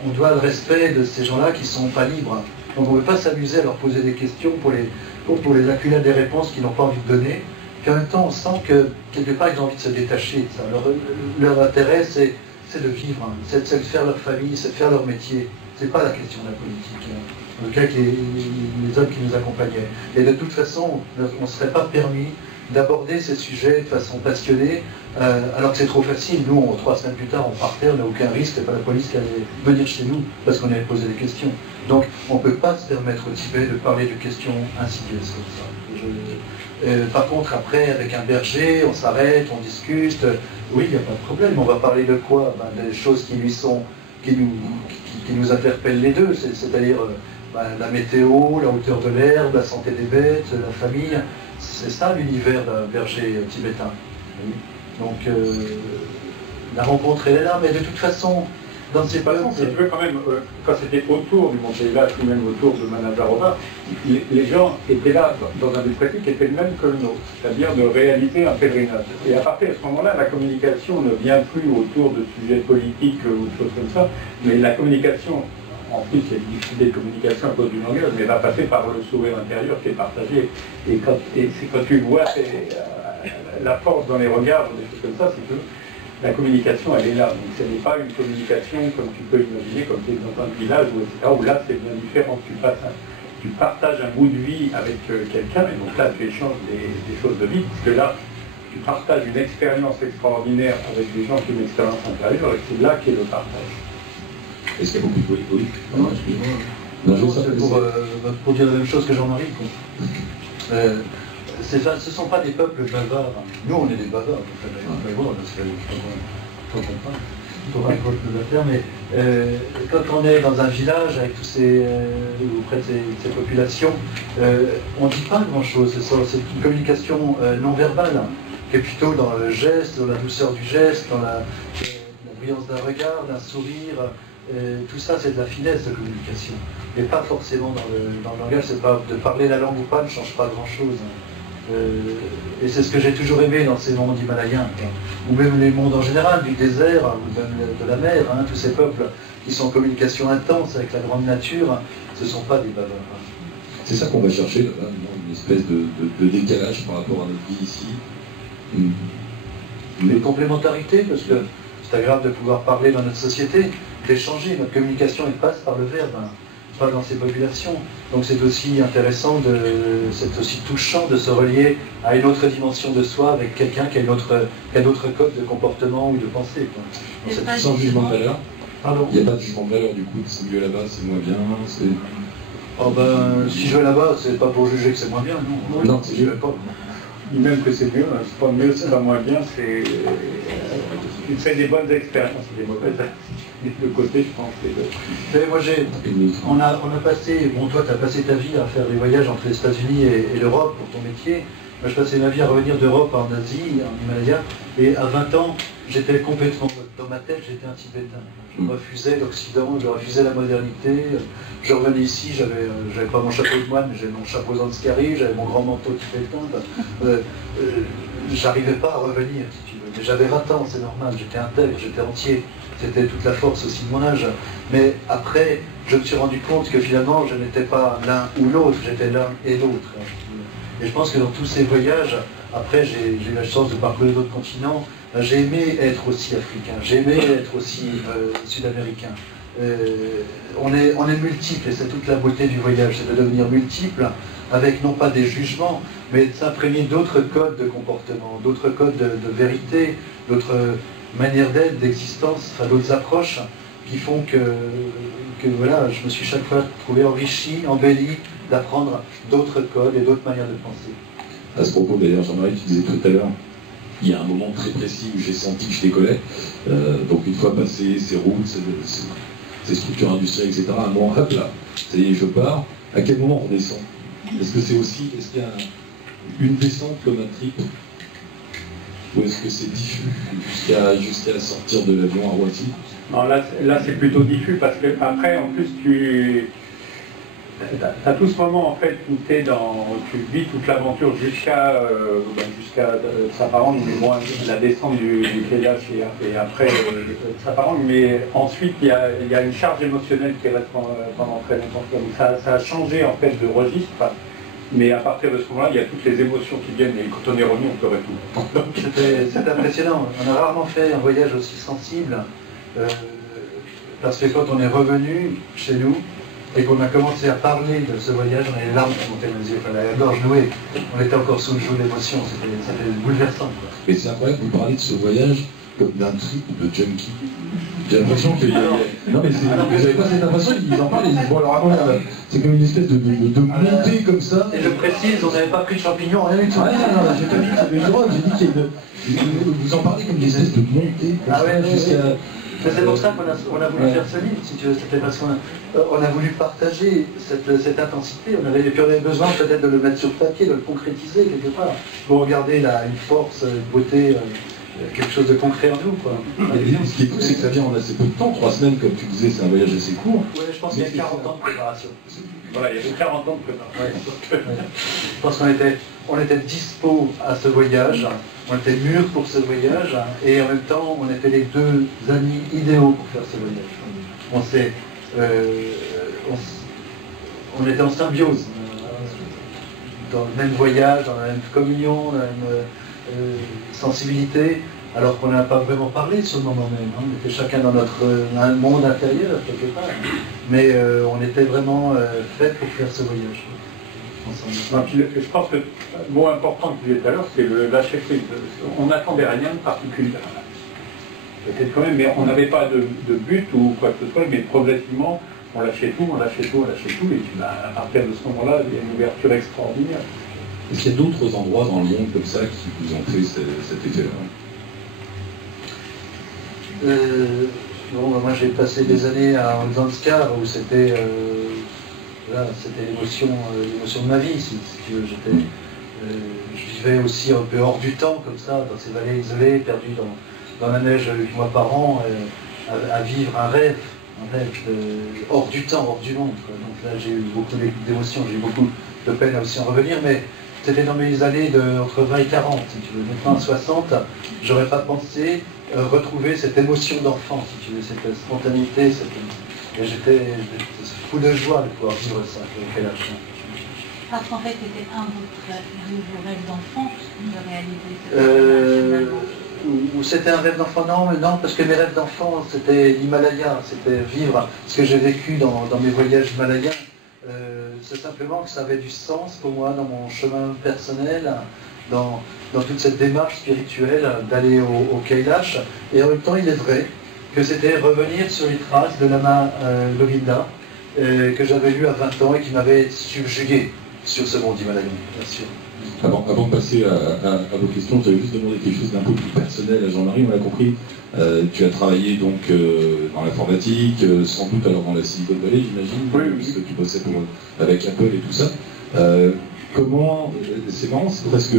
on doit le respect de ces gens-là qui ne sont pas libres. Donc on ne peut pas s'amuser à leur poser des questions pour les acculer des réponses qu'ils n'ont pas envie de donner. Puis en même temps, on sent que, quelque part, ils ont envie de se détacher de ça. Leur intérêt, c'est de vivre, c'est de faire leur famille, c'est de faire leur métier. C'est pas la question de la politique. En tout cas, avec les hommes qui nous accompagnaient. Et de toute façon, on ne serait pas permis d'aborder ces sujets de façon passionnée, alors que c'est trop facile. Nous, 3 semaines plus tard, on partait, on n'a aucun risque, c'est pas la police qui allait venir chez nous parce qu'on allait poser des questions. Donc, on ne peut pas se permettre au Tibet de parler de questions insidieuses comme ça. Par contre, après, avec un berger, on s'arrête, on discute. Oui, il n'y a pas de problème. On va parler de quoi? Des choses qui nous interpellent les deux, c'est-à-dire la météo, la hauteur de l'herbe, la santé des bêtes, la famille. C'est ça l'univers d'un berger tibétain. Donc la rencontre elle est là, mais de toute façon, dans ces façons, si tu veux quand même, quand c'était autour du Mont Kailash ou même autour de Manajarovar, les gens étaient là dans un but pratique qui était le même que le nôtre, c'est-à-dire de réaliser un pèlerinage. Et à partir de ce moment-là, la communication ne vient plus autour de sujets politiques ou de choses comme ça, mais la communication, en plus il y a une difficulté de communication à cause du langage, mais va passer par le sourire intérieur qui est partagé. Et c'est quand tu vois la force dans les regards, des choses comme ça, c'est que la communication, elle est là. Donc ce n'est pas une communication comme tu peux imaginer, comme tu es dans un village, où là c'est bien différent. Tu partages un bout de vie avec quelqu'un, et donc là tu échanges des choses de vie, parce que là tu partages une expérience extraordinaire avec des gens qui ont une expérience intérieure, et c'est là qu'est le partage. Est-ce qu'il y a beaucoup de politique? Non, excuse-moi. Non, c'est pour dire la même chose que Jean-Marie. Ce ne sont pas des peuples bavards. Nous, on est des bavards. Mais bon, faut comprendre. Pour un peuple de la terre, mais quand on est dans un village avec tous auprès de ces populations, on ne dit pas grand-chose. C'est une communication non verbale, qui est plutôt dans le geste, dans la douceur du geste, dans la brillance d'un regard, d'un sourire. Tout ça, c'est de la finesse de communication. Et pas forcément dans le langage. C'est pas de parler la langue ou pas ne change pas grand-chose. Et c'est ce que j'ai toujours aimé dans ces mondes himalayens, ou même les mondes en général, du désert, ou même de la mer, tous ces peuples qui sont en communication intense avec la grande nature, ce ne sont pas des bavards. C'est ça qu'on va chercher là-bas, une espèce de décalage par rapport à notre vie ici. Une complémentarité, parce que c'est agréable de pouvoir parler dans notre société, d'échanger. Notre communication, elle passe par le verbe, pas dans ces populations. Donc c'est aussi intéressant, c'est aussi touchant de se relier à une autre dimension de soi avec quelqu'un qui a un autre code de comportement ou de pensée. Sans jugement de valeur. Pardon. Il n'y a pas de jugement de valeur du coup, c'est mieux là-bas, c'est moins bien. Oh ben, si je vais là-bas, c'est pas pour juger que c'est moins bien, non. Non, c'est mieux. Ni même que c'est mieux, c'est pas mieux, c'est pas moins bien, c'est... Tu fais des bonnes expériences, des mauvaises. Le côté, je pense, c'est... Moi, on a passé, bon, toi, tu as passé ta vie à faire des voyages entre les États-Unis et l'Europe pour ton métier. Moi, je passais ma vie à revenir d'Europe en Asie, en Himalaya, et à 20 ans, j'étais complètement, dans ma tête, j'étais un Tibétain. Je refusais l'Occident, je refusais la modernité. Je revenais ici, j'avais pas mon chapeau de moine, mais j'avais mon chapeau Zanskari, j'avais mon grand manteau tibétain. J'arrivais pas à revenir, si tu veux. Mais j'avais 20 ans, c'est normal, j'étais intègre, j'étais entier. C'était toute la force aussi de mon âge. Mais après, je me suis rendu compte que finalement, je n'étais pas l'un ou l'autre, j'étais l'un et l'autre. Et je pense que dans tous ces voyages, après j'ai eu la chance de parcourir d'autres continents, j'ai aimé être aussi africain, j'ai aimé être aussi sud-américain. On est multiples et c'est toute la beauté du voyage, c'est de devenir multiple avec non pas des jugements, mais de s'imprégner d'autres codes de comportement, d'autres codes de vérité, d'autres manières d'être, d'existence, enfin, d'autres approches qui font que voilà, je me suis chaque fois trouvé enrichi, embelli d'apprendre d'autres codes et d'autres manières de penser. À ce propos, d'ailleurs, Jean-Marie, tu disais tout à l'heure, il y a un moment très précis où j'ai senti que je décollais. Donc une fois passé ces routes, ces structures industrielles, etc., à un moment, hop là, ça y est, je pars. À quel moment on descend? Est-ce qu'il y a une descente comme un trip? Ou est-ce que c'est diffus jusqu'à sortir de l'avion à Roissy? Non, là c'est plutôt diffus parce que après, en plus, tu as tout ce moment en fait où tu vis toute l'aventure jusqu'à Saparang, mais moi la descente du Kailash et après Saparang, mais ensuite il y a une charge émotionnelle qui reste pendant très longtemps. Donc ça a changé en fait de registre. Mais à partir de ce moment-là, il y a toutes les émotions qui viennent, et quand on est revenu, on pleurait tout. C'était impressionnant. On a rarement fait un voyage aussi sensible, parce que quand on est revenu chez nous, et qu'on a commencé à parler de ce voyage, on a les larmes qui montaient dans les yeux, enfin, la gorge nouée, on était encore sous le joug d'émotion, c'était bouleversant. Mais c'est incroyable, vous parlez de ce voyage comme d'un trip de junkie. J'ai l'impression qu'il y a... Non mais vous n'avez pas cette impression, ils en parlent, ils disent, bon alors après, c'est comme une espèce de montée comme ça. Et je précise, on n'avait pas pris de champignons, rien du tout. Ouais, non, j'ai pas dit que c'était une drogue, j'ai dit qu'il y a vous en parlez comme des espèces de montée comme ça, jusqu'à... Mais c'est pour ça qu'on a voulu faire ce livre, si tu veux, c'était parce qu'on a voulu partager cette intensité, et puis on avait besoin peut-être de le mettre sur papier, de le concrétiser quelque part, pour regarder une force, une beauté, quelque chose de concret en nous, quoi. Et ce qui est cool, c'est que ça vient en assez peu de temps, 3 semaines, comme tu disais, c'est un voyage assez court. Oui, je pense qu'il y a 40 ans de préparation. Voilà, il y avait 40 ans de préparation. Je pense qu'on était dispo à ce voyage, on était mûrs pour ce voyage, et en même temps, on était les deux amis idéaux pour faire ce voyage. On était en symbiose, dans le même voyage, dans la même communion, dans la même sensibilité, alors qu'on n'a pas vraiment parlé sur le moment même. On était chacun dans notre monde intérieur, quelque part. Mais on était vraiment faits pour faire ce voyage. Non, je pense que le mot important que tu disais tout à l'heure, c'est le lâcher prise. On n'attendait rien de particulier. Peut-être quand même, mais on n'avait pas de but ou quoi que ce soit, mais progressivement, on lâchait tout, et puis, à partir de ce moment-là, il y a une ouverture extraordinaire. Est-ce qu'il y a d'autres endroits dans le monde comme ça qui vous ont fait cet effet-là? Moi j'ai passé des années à Zanskar où c'était l'émotion de ma vie, si tu veux. Je vivais aussi un peu hors du temps, comme ça, dans ces vallées isolées, perdues dans la neige 8 mois par an, à vivre un rêve hors du temps, hors du monde, quoi. Donc là j'ai eu beaucoup d'émotions, j'ai eu beaucoup de peine à aussi en revenir, mais c'était dans mes années entre 20 et 40, si tu veux. Maintenant, à 60, j'aurais pas pensé retrouver cette émotion d'enfant, si tu veux, cette spontanéité. Et j'étais fou de joie de pouvoir vivre ça. Quel âge. Parce qu'en fait, c'était un de vos rêves d'enfant de réaliser ou c'était un rêve d'enfant, non, parce que mes rêves d'enfant, c'était l'Himalaya, c'était vivre ce que j'ai vécu dans mes voyages himalayens. C'est simplement que ça avait du sens pour moi dans mon chemin personnel, dans toute cette démarche spirituelle d'aller au Kailash. Et en même temps, il est vrai que c'était revenir sur les traces de Lama Govinda que j'avais lu à 20 ans et qui m'avait subjugué sur ce monde himalayen, bien sûr. Avant de passer à vos questions, j'avais juste demandé quelque chose d'un peu plus personnel à Jean-Marie, on l'a compris. Tu as travaillé donc dans l'informatique, sans doute alors dans la Silicon Valley, j'imagine, oui. Parce que tu bossais avec Apple et tout ça. Comment, c'est marrant, c'est presque,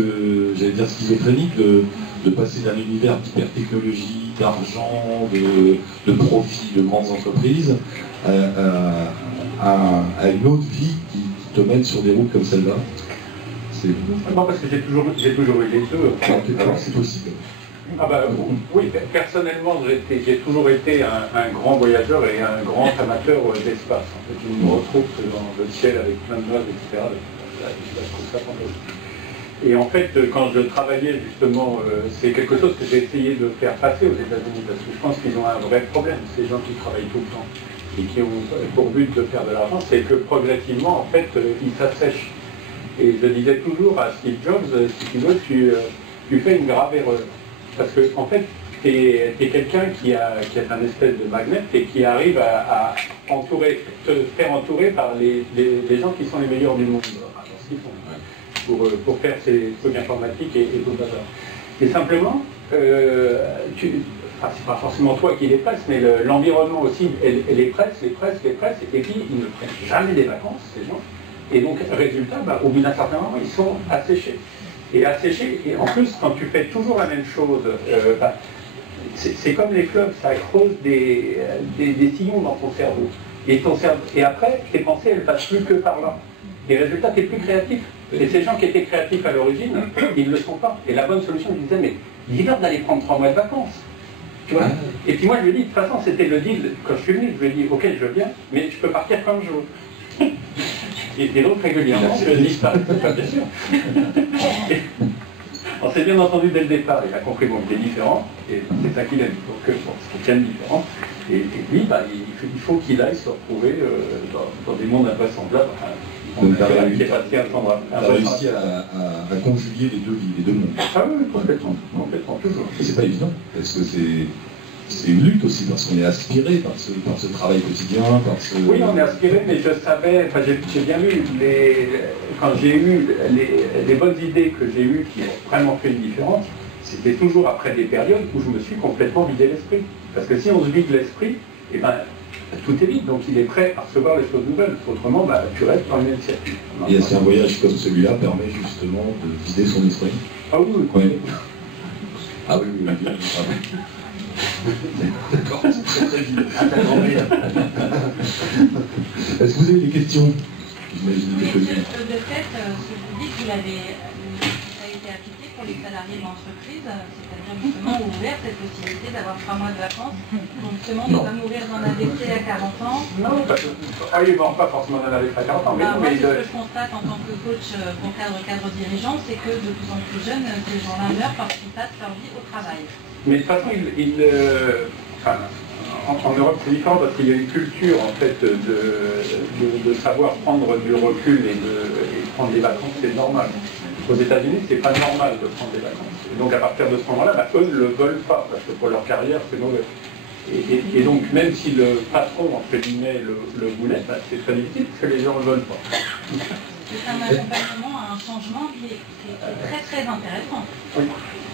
j'allais dire schizophrénique, de passer d'un univers d'hyper-technologie, d'argent, de profit, de grandes entreprises, à une autre vie qui te mène sur des routes comme celle-là. Non, parce que j'ai toujours eu les deux. Alors c'est possible. Ah bah, oui, personnellement, j'ai toujours été un grand voyageur et un grand amateur d'espace. En fait, je me retrouve dans le ciel avec plein de nuages, etc. Je trouve ça fantastique. Et en fait, quand je travaillais justement, c'est quelque chose que j'ai essayé de faire passer aux États-Unis, parce que je pense qu'ils ont un vrai problème, ces gens qui travaillent tout le temps et qui ont pour but de faire de l'argent, c'est que progressivement, en fait, ils s'assèchent. Et je disais toujours à Steve Jobs, si tu veux, tu fais une grave erreur. Parce que, en fait, tu es quelqu'un qui a un espèce de magnet et qui arrive à te faire entourer par les gens qui sont les meilleurs du monde dans ce qu'ils font, pour faire ces trucs informatiques et tout ça. Et simplement, c'est pas forcément toi qui les presses, mais l'environnement aussi, elle les presse, et puis ils ne prennent jamais des vacances, ces gens. Et donc, résultat, au bout d'un certain moment, ils sont asséchés. Et en plus, quand tu fais toujours la même chose, c'est comme les clubs, ça creuse des sillons dans ton cerveau. Et après, tes pensées, elles passent plus que par là. Et résultat, tu es plus créatif. Et ces gens qui étaient créatifs à l'origine, ils ne le sont pas. Et la bonne solution, je disais, mais dis-leur d'aller prendre 3 mois de vacances. Tu vois. Et puis moi, je lui ai dit, de toute façon, c'était le deal. Quand je suis venu, je lui ai dit, ok, je veux bien, mais je peux partir quand je veux. Et donc régulièrement, je disparais, bien sûr. On s'est bien entendu dès le départ, il a compris qu'on était différents, et c'est ça qu'il a dit, donc c'est bien différent. Et lui, il faut qu'il aille se retrouver dans des mondes invraisemblables. Donc tu as réussi à conjuguer les deux vies, les deux mondes. Ah oui, complètement, toujours. Et c'est pas évident, parce que c'est une lutte aussi, parce qu'on est aspiré par ce travail quotidien, par ce... Oui, on est aspiré, mais je savais, j'ai bien vu, quand j'ai eu les bonnes idées que j'ai eues qui ont vraiment fait une différence, c'était toujours après des périodes où je me suis complètement vidé l'esprit. Parce que si on se vide l'esprit, eh ben, tout est vide, donc il est prêt à recevoir les choses nouvelles. Autrement, tu restes dans le même circuit. Et est-ce qu'un voyage comme celui-là permet justement de vider son esprit? Ah oui, oui. Ah oui. D'accord, c'est très vite. Est-ce que vous avez des questions? J'imagine quelques-unes. De fait, ce que vous dites, ça a été appliqué pour les salariés de l'entreprise, c'est-à-dire justement ouvrir cette possibilité d'avoir 3 mois de vacances, donc justement de ne pas mourir d'un AVC à 40 ans. Non, pas forcément d'un AVC à 40 ans. Mais moi, ce que je constate en tant que coach pour cadre dirigeant, c'est que de plus en plus jeunes, ces gens-là meurent parce qu'ils passent leur vie au travail. Mais de toute façon, en Europe, c'est différent parce qu'il y a une culture en fait de savoir prendre du recul et prendre des vacances, c'est normal. Aux États-Unis, c'est pas normal de prendre des vacances. Et donc à partir de ce moment-là, eux ne le veulent pas parce que pour leur carrière, c'est mauvais. Et donc même si le patron entre guillemets le voulait, c'est très difficile parce que les gens ne le veulent pas. C'est un accompagnement à un changement qui est très très intéressant. Oui.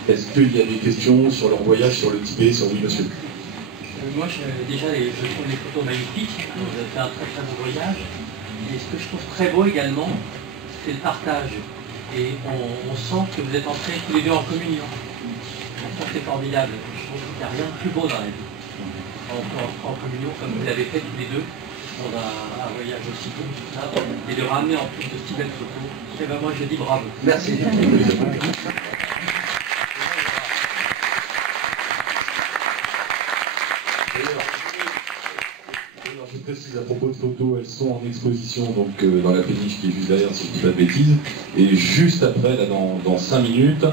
Est-ce qu'il y a des questions sur leur voyage sur le Tibet, sur oui, monsieur? Moi, je trouve les photos magnifiques. Vous avez fait un très très beau voyage. Et ce que je trouve très beau également, c'est le partage. Et on sent que vous êtes entrés tous les deux en communion. Donc ça, c'est formidable. Je trouve qu'il n'y a rien de plus beau dans la vie. En communion, comme vous l'avez fait tous les deux. dans un voyage aussi beau que ça, et de ramener en plus de si belles photos. Et ben moi je dis bravo. Merci. Je précise à propos de photos, elles sont en exposition donc, dans la péniche qui est juste derrière, si je ne dis pas de bêtises. Et juste après, là, dans 5 minutes,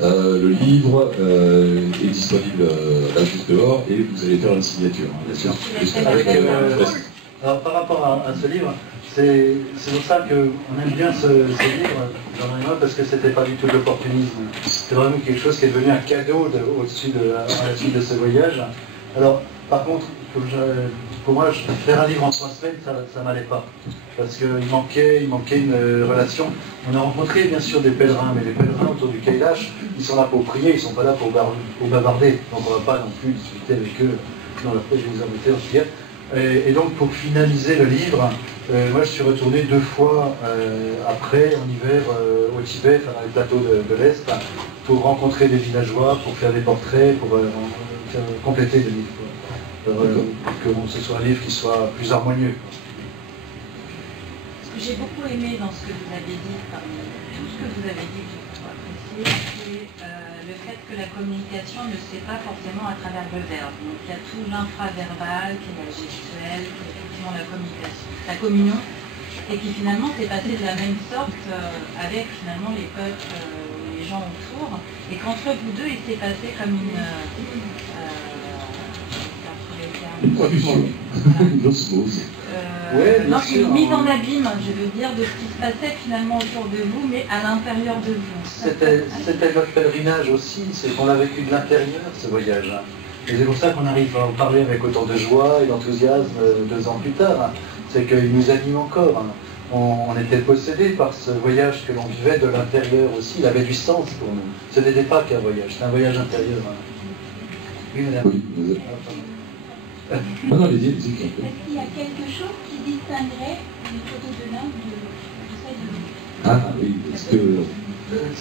le livre est disponible là juste dehors et vous allez faire une signature. Hein, bien sûr. Alors par rapport à ce livre, c'est pour ça qu'on aime bien ce livre, Jean-Marie, parce que c'était pas du tout de l'opportunisme. C'est vraiment quelque chose qui est devenu un cadeau au-dessus à la suite de ce voyage. Alors, par contre, pour moi, faire un livre en 3 semaines, ça m'allait pas. Parce qu'il manquait une relation. On a rencontré bien sûr des pèlerins, mais les pèlerins autour du Kailash, ils sont là pour prier, ils ne sont pas là pour bavarder. Donc on ne va pas non plus discuter avec eux dans leur je les embêter en prière. Et donc pour finaliser le livre, moi je suis retourné 2 fois après, en hiver, au Tibet, dans les plateaux de l'Est, pour rencontrer des villageois, pour faire des portraits, pour compléter le livre. Pour que ce soit un livre qui soit plus harmonieux. Ce que j'ai beaucoup aimé dans ce que vous avez dit, parmi tout ce que vous avez dit, que j'ai beaucoup apprécié, c'est le fait que la communication ne se fait pas forcément à travers le verbe. Donc il y a tout l'infraverbal, qui est la gestuelle, qui est effectivement la communication, la communion, et qui finalement s'est passé de la même sorte avec finalement les peuples, les gens autour, et qu'entre vous deux, il s'est passé comme une une mise en abîme, je veux dire, de ce qui se passait finalement autour de vous, mais à l'intérieur de vous. C'était notre pèlerinage aussi, c'est qu'on l'a vécu de l'intérieur, ce voyage. Et c'est pour ça qu'on arrive à en parler avec autant de joie et d'enthousiasme 2 ans plus tard. C'est qu'il nous anime encore. On était possédés par ce voyage que l'on vivait de l'intérieur aussi. Il avait du sens pour nous. Ce n'était pas qu'un voyage, c'était un voyage intérieur. Oui, madame. Oui. Non, allez-y. Est-ce qu'il y a quelque chose qui distinguerait les photos de l'un de celles de l'autre? Ah oui,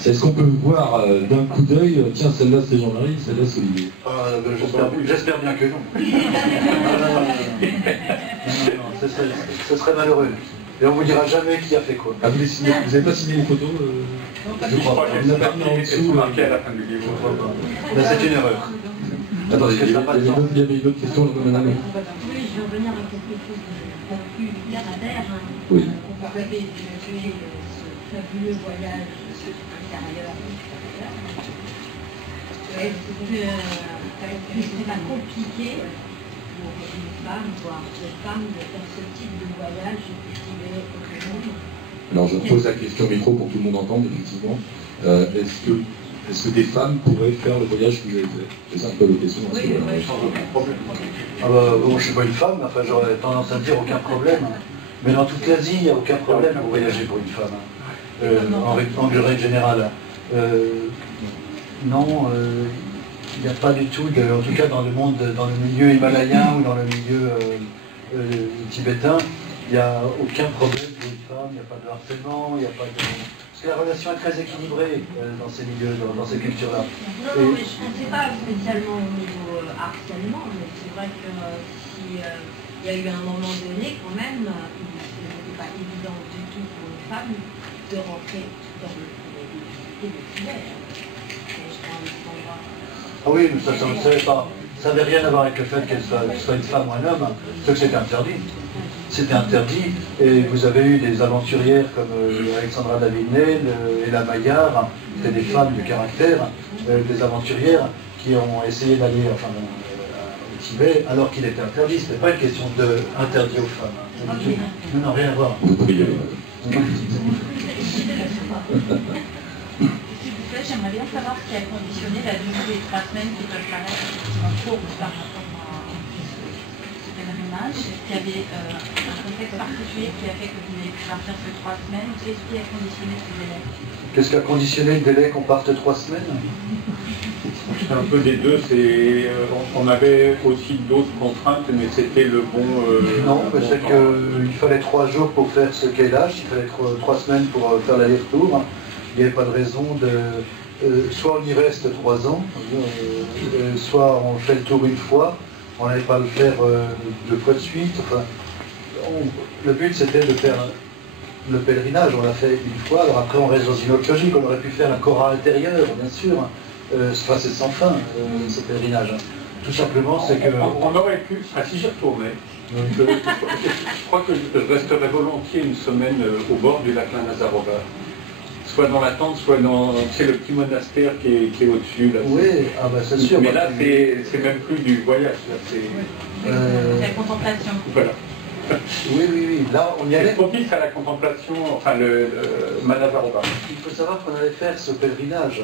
est-ce qu'on peut voir d'un coup d'œil, tiens, celle-là c'est Jean-Marie, celle-là c'est Olivier? J'espère bien que non. Non, ce serait malheureux. Et on vous dira jamais qui a fait quoi. Ah, vous n'avez pas signé les photos Je crois pas. On n'a pas mis en dessous. Marqué à la fin du livre. Mais c'est une erreur. Attendez, il y avait une autre question, madame. Oui, je veux revenir à quelque chose de plus terre à terre. Oui. Vous avez évoqué ce fabuleux voyage intérieur. Est-ce que c'est pas compliqué pour une femme, voire deux femmes, de faire ce type de voyage cultivé autrement? Alors je pose la question au micro pour que tout le monde entende, effectivement. Est-ce que des femmes pourraient faire le voyage que vous avez fait? C'est ça un peu la question. Oui, sans aucun problème. Ah bah, bon, je ne suis pas une femme, enfin j'aurais tendance à dire aucun problème. Mais dans toute l'Asie, il n'y a aucun problème pour voyager pour une femme. En règle générale. Non, il n'y a pas du tout, en tout cas dans le monde, dans le milieu himalayen ou dans le milieu tibétain, il n'y a aucun problème pour une femme, il n'y a pas de harcèlement, il n'y a pas de... Parce que la relation est très équilibrée dans ces milieux, dans ces cultures-là. Non, mais je ne pensais pas spécialement au niveau harcèlement, mais c'est vrai que si il y a eu un moment donné quand même, ce n'était pas évident du tout pour une femme de rentrer dans le Tibet. Ah oui, mais ça n'avait rien à voir avec le fait qu'elle soit une femme ou un homme, c'est que c'était interdit. C'était interdit, et vous avez eu des aventurières comme Alexandra Davinel et la Maillard, c'était des femmes de caractère, des aventurières qui ont essayé d'aller au Tibet alors qu'il était interdit. Ce n'était pas une question d'interdit aux femmes. Non, rien à voir. Vous pouvez y aller. J'aimerais bien savoir ce qui a conditionné la durée des 3 semaines qui peuvent paraître effectivement courtes par rapport à ce pèlerinage. Est-ce qu'il y avait un contexte particulier qui a fait que vous n'avez pu partir que 3 semaines? Qu'est-ce qui a conditionné ce délai? Qu'est-ce qui a conditionné le délai qu'on parte 3 semaines? C'est un peu des deux. On avait aussi d'autres contraintes, mais c'était le bon... non, c'est qu'il fallait 3 jours pour faire ce Kailash, il fallait 3 semaines pour faire l'aller-retour. Il n'y avait pas de raison de... soit on y reste 3 ans, soit on fait le tour une fois, on n'allait pas le faire 2 fois de suite. Enfin, le but c'était de faire le pèlerinage, on l'a fait une fois, alors après on reste dans une autre logique, on aurait pu faire un Cora intérieur, bien sûr, enfin c'est sans fin, ce pèlerinage. Tout simplement, c'est que... On aurait pu, si j'y retournais, je crois que je resterais volontiers une semaine au bord du lac Nazarova. Soit dans la tente, soit dans le petit monastère qui est au-dessus. Oui, ah bah c'est sûr. Mais là, c'est même plus du voyage. C'est la contemplation. Voilà. Oui. Là, on y allait. C'est propice à la contemplation, enfin le Manazarova. Il faut savoir qu'on allait faire ce pèlerinage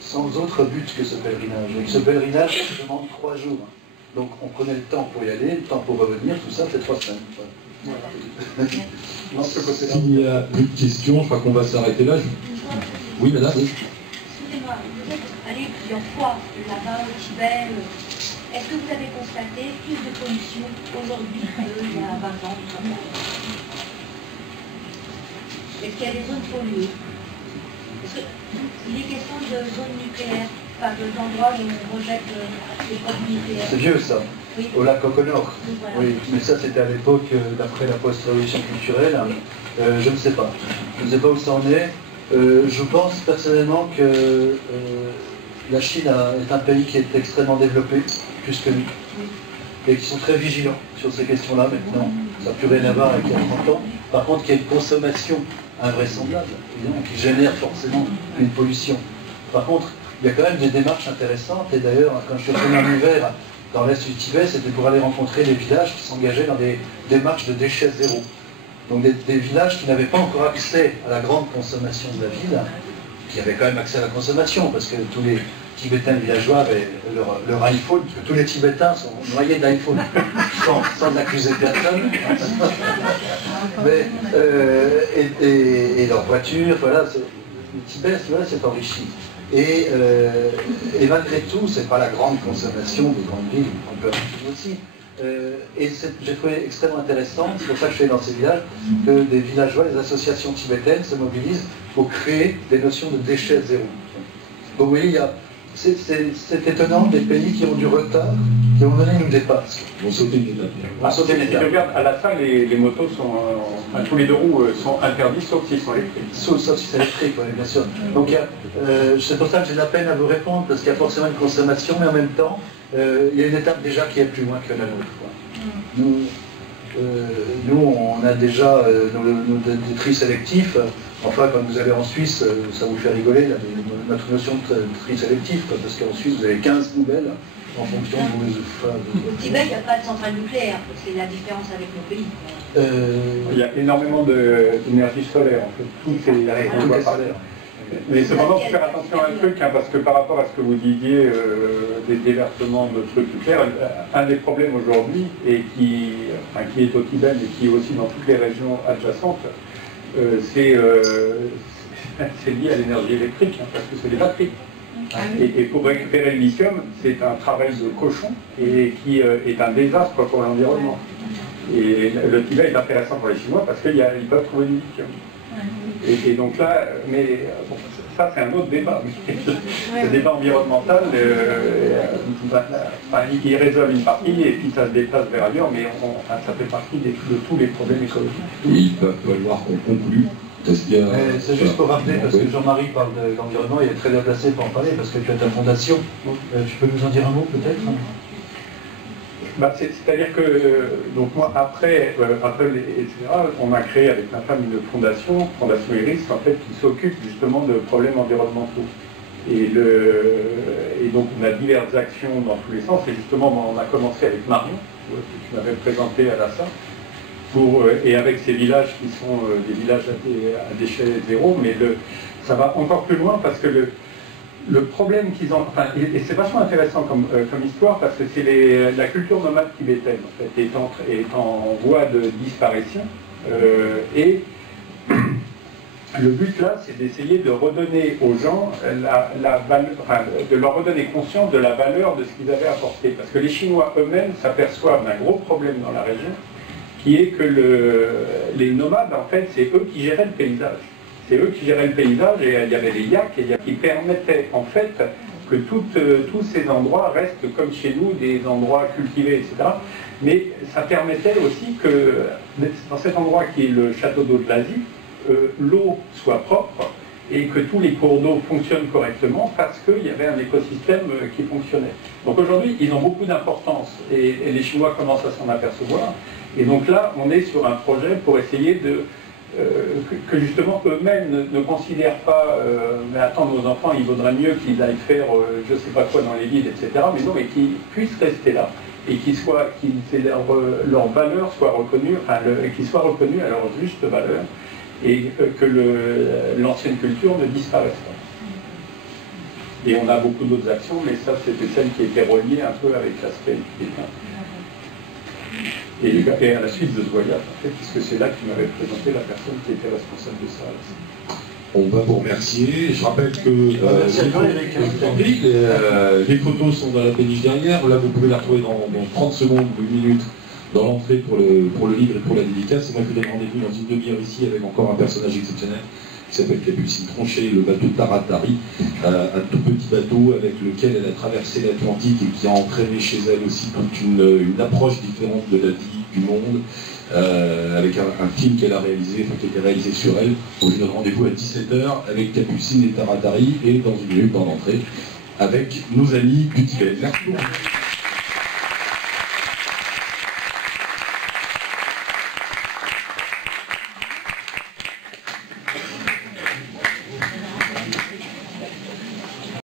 sans autre but que ce pèlerinage. Et ce pèlerinage demande 3 jours. Donc on prenait le temps pour y aller, le temps pour revenir, tout ça, c'est 3 semaines. Voilà. S'il y a une question, je crois qu'on va s'arrêter là. Oui, madame. Excusez-moi, vous êtes allé plusieurs fois là-bas au Tibet. Est-ce que vous avez constaté plus de pollution aujourd'hui qu'il y a 20 ans, tout simplement? Est-ce qu'il y a des zones polluées? Est-ce qu'il est question de zones nucléaires, enfin d'endroits où on rejette les produits nucléaires? C'est vieux ça, oui. Au lac Okonor. Voilà. Oui, mais ça c'était à l'époque d'après la post-révolution culturelle. Oui. Je ne sais pas. Je ne sais pas où ça en est. Je pense personnellement que la Chine est un pays qui est extrêmement développé, plus que nous, et qui sont très vigilants sur ces questions-là maintenant. Ça n'a plus rien à voir avec il y a 30 ans. Par contre, il y a une consommation invraisemblable, évidemment, qui génère forcément une pollution. Par contre, il y a quand même des démarches intéressantes, et d'ailleurs, quand je suis retourné en hiver dans l'est du Tibet, c'était pour aller rencontrer des villages qui s'engageaient dans des démarches de déchets zéro. Donc des villages qui n'avaient pas encore accès à la grande consommation de la ville, qui avaient quand même accès à la consommation, parce que tous les Tibétains villageois avaient leur iPhone, parce que tous les Tibétains sont noyés d'iPhone, sans accuser personne. Mais, et leur voiture, voilà, le Tibet, voilà, c'est enrichi. Et malgré tout, c'est pas la grande consommation des grandes villes, on peut aussi. Et j'ai trouvé extrêmement intéressant, c'est pour ça que je suis dans ces villages, que des villageois, les associations tibétaines se mobilisent pour créer des notions de déchets zéro. Donc oui, c'est étonnant, des pays qui ont du retard, qui ont donné nous dépassent. On sauter une étape. Si tu regardes, à la fin, les motos sont, tous les 2 roues sont interdits, sauf s'ils sont électriques. Sauf si c'est électrique, oui, bien sûr. Donc c'est pour ça que j'ai de la peine à vous répondre, parce qu'il y a forcément une consommation, mais en même temps, il y a une étape déjà qui est plus loin que la nôtre. Nous, on a déjà des tri sélectifs. Enfin, quand vous allez en Suisse, ça vous fait rigoler, là, notre notion de tri sélectif, parce qu'en Suisse, vous avez 15 poubelles en fonction de vos... Au Tibet, il n'y a pas de centrale nucléaire, c'est la différence avec nos pays. Il y a énormément d'énergie solaire, en fait. Tout est solaire. Mais cependant, il faut faire attention à un truc, hein, parce que par rapport à ce que vous disiez des déversements de trucs nucléaires, un des problèmes aujourd'hui, et qui est au Tibet, mais qui est aussi dans toutes les régions adjacentes, c'est lié à l'énergie électrique, hein, parce que c'est des batteries. Et pour récupérer le lithium, c'est un travail de cochon, et qui est un désastre pour l'environnement. Et le Tibet est intéressant pour les Chinois, parce qu'ils peuvent trouver du lithium. Et donc là, mais bon, ça c'est un autre débat. Le débat environnemental, il résolve une partie et puis ça se déplace vers ailleurs, mais ça fait partie de tous les problèmes écologiques. Il va falloir qu'on conclue. C'est juste pour rappeler, parce que Jean-Marie parle de l'environnement, il est très bien placé pour en parler, parce que tu as ta fondation. Tu peux nous en dire un mot peut-être? C'est-à-dire que, donc moi, après etc., on a créé avec ma femme une fondation Iris, en fait, qui s'occupe justement de problèmes environnementaux. Et donc on a diverses actions dans tous les sens, et justement on a commencé avec Marion, que tu m'avais présenté à l'ASSA, et avec ces villages qui sont des villages à déchets zéro, mais ça va encore plus loin parce que le problème qu'ils ont, et c'est vachement intéressant comme histoire parce que c'est la culture nomade tibétaine en fait, est en voie de disparition et le but là c'est d'essayer de redonner aux gens de leur redonner conscience de la valeur de ce qu'ils avaient apporté parce que les Chinois eux-mêmes s'aperçoivent d'un gros problème dans la région qui est que les nomades en fait c'est eux qui géraient le paysage. C'est eux qui géraient le paysage et il y avait des yaks qui permettaient en fait que tous ces endroits restent comme chez nous, des endroits cultivés, etc. Mais ça permettait aussi que dans cet endroit qui est le château d'eau de l'Asie, l'eau soit propre et que tous les cours d'eau fonctionnent correctement parce qu'il y avait un écosystème qui fonctionnait. Donc aujourd'hui, ils ont beaucoup d'importance et les Chinois commencent à s'en apercevoir. Et donc là, on est sur un projet pour essayer de que justement eux-mêmes ne considèrent pas mais attends, nos enfants, il vaudrait mieux qu'ils aillent faire je ne sais pas quoi dans les villes, etc. Mais non, mais qu'ils puissent rester là et leur valeur soit reconnue, enfin, qu'ils soient reconnus à leur juste valeur et que l'ancienne culture ne disparaisse pas. Et on a beaucoup d'autres actions, mais ça c'était celle qui était reliée un peu avec l'aspect tibétain. Et à la suite de ce voyage, en fait, puisque c'est là que tu m'avais présenté la personne qui était responsable de ça. On va vous remercier. Je rappelle que les photos sont dans la péniche derrière. Là, vous pouvez la retrouver dans 30 secondes ou 1 minute dans l'entrée pour le livre et pour la dédicace. Et moi, je vous donne rendez-vous dans une demi-heure ici avec encore un personnage exceptionnel qui s'appelle Capucine Tronchet, le bateau Taratari, un tout petit bateau avec lequel elle a traversé l'Atlantique et qui a entraîné chez elle aussi toute une approche différente de la vie, du monde, avec un film qu'elle a réalisé, qui a été réalisé sur elle. Donc je donne rendez-vous à 17h avec Capucine et Taratari et dans une minute dans l'entrée avec nos amis du Tibet. Merci beaucoup.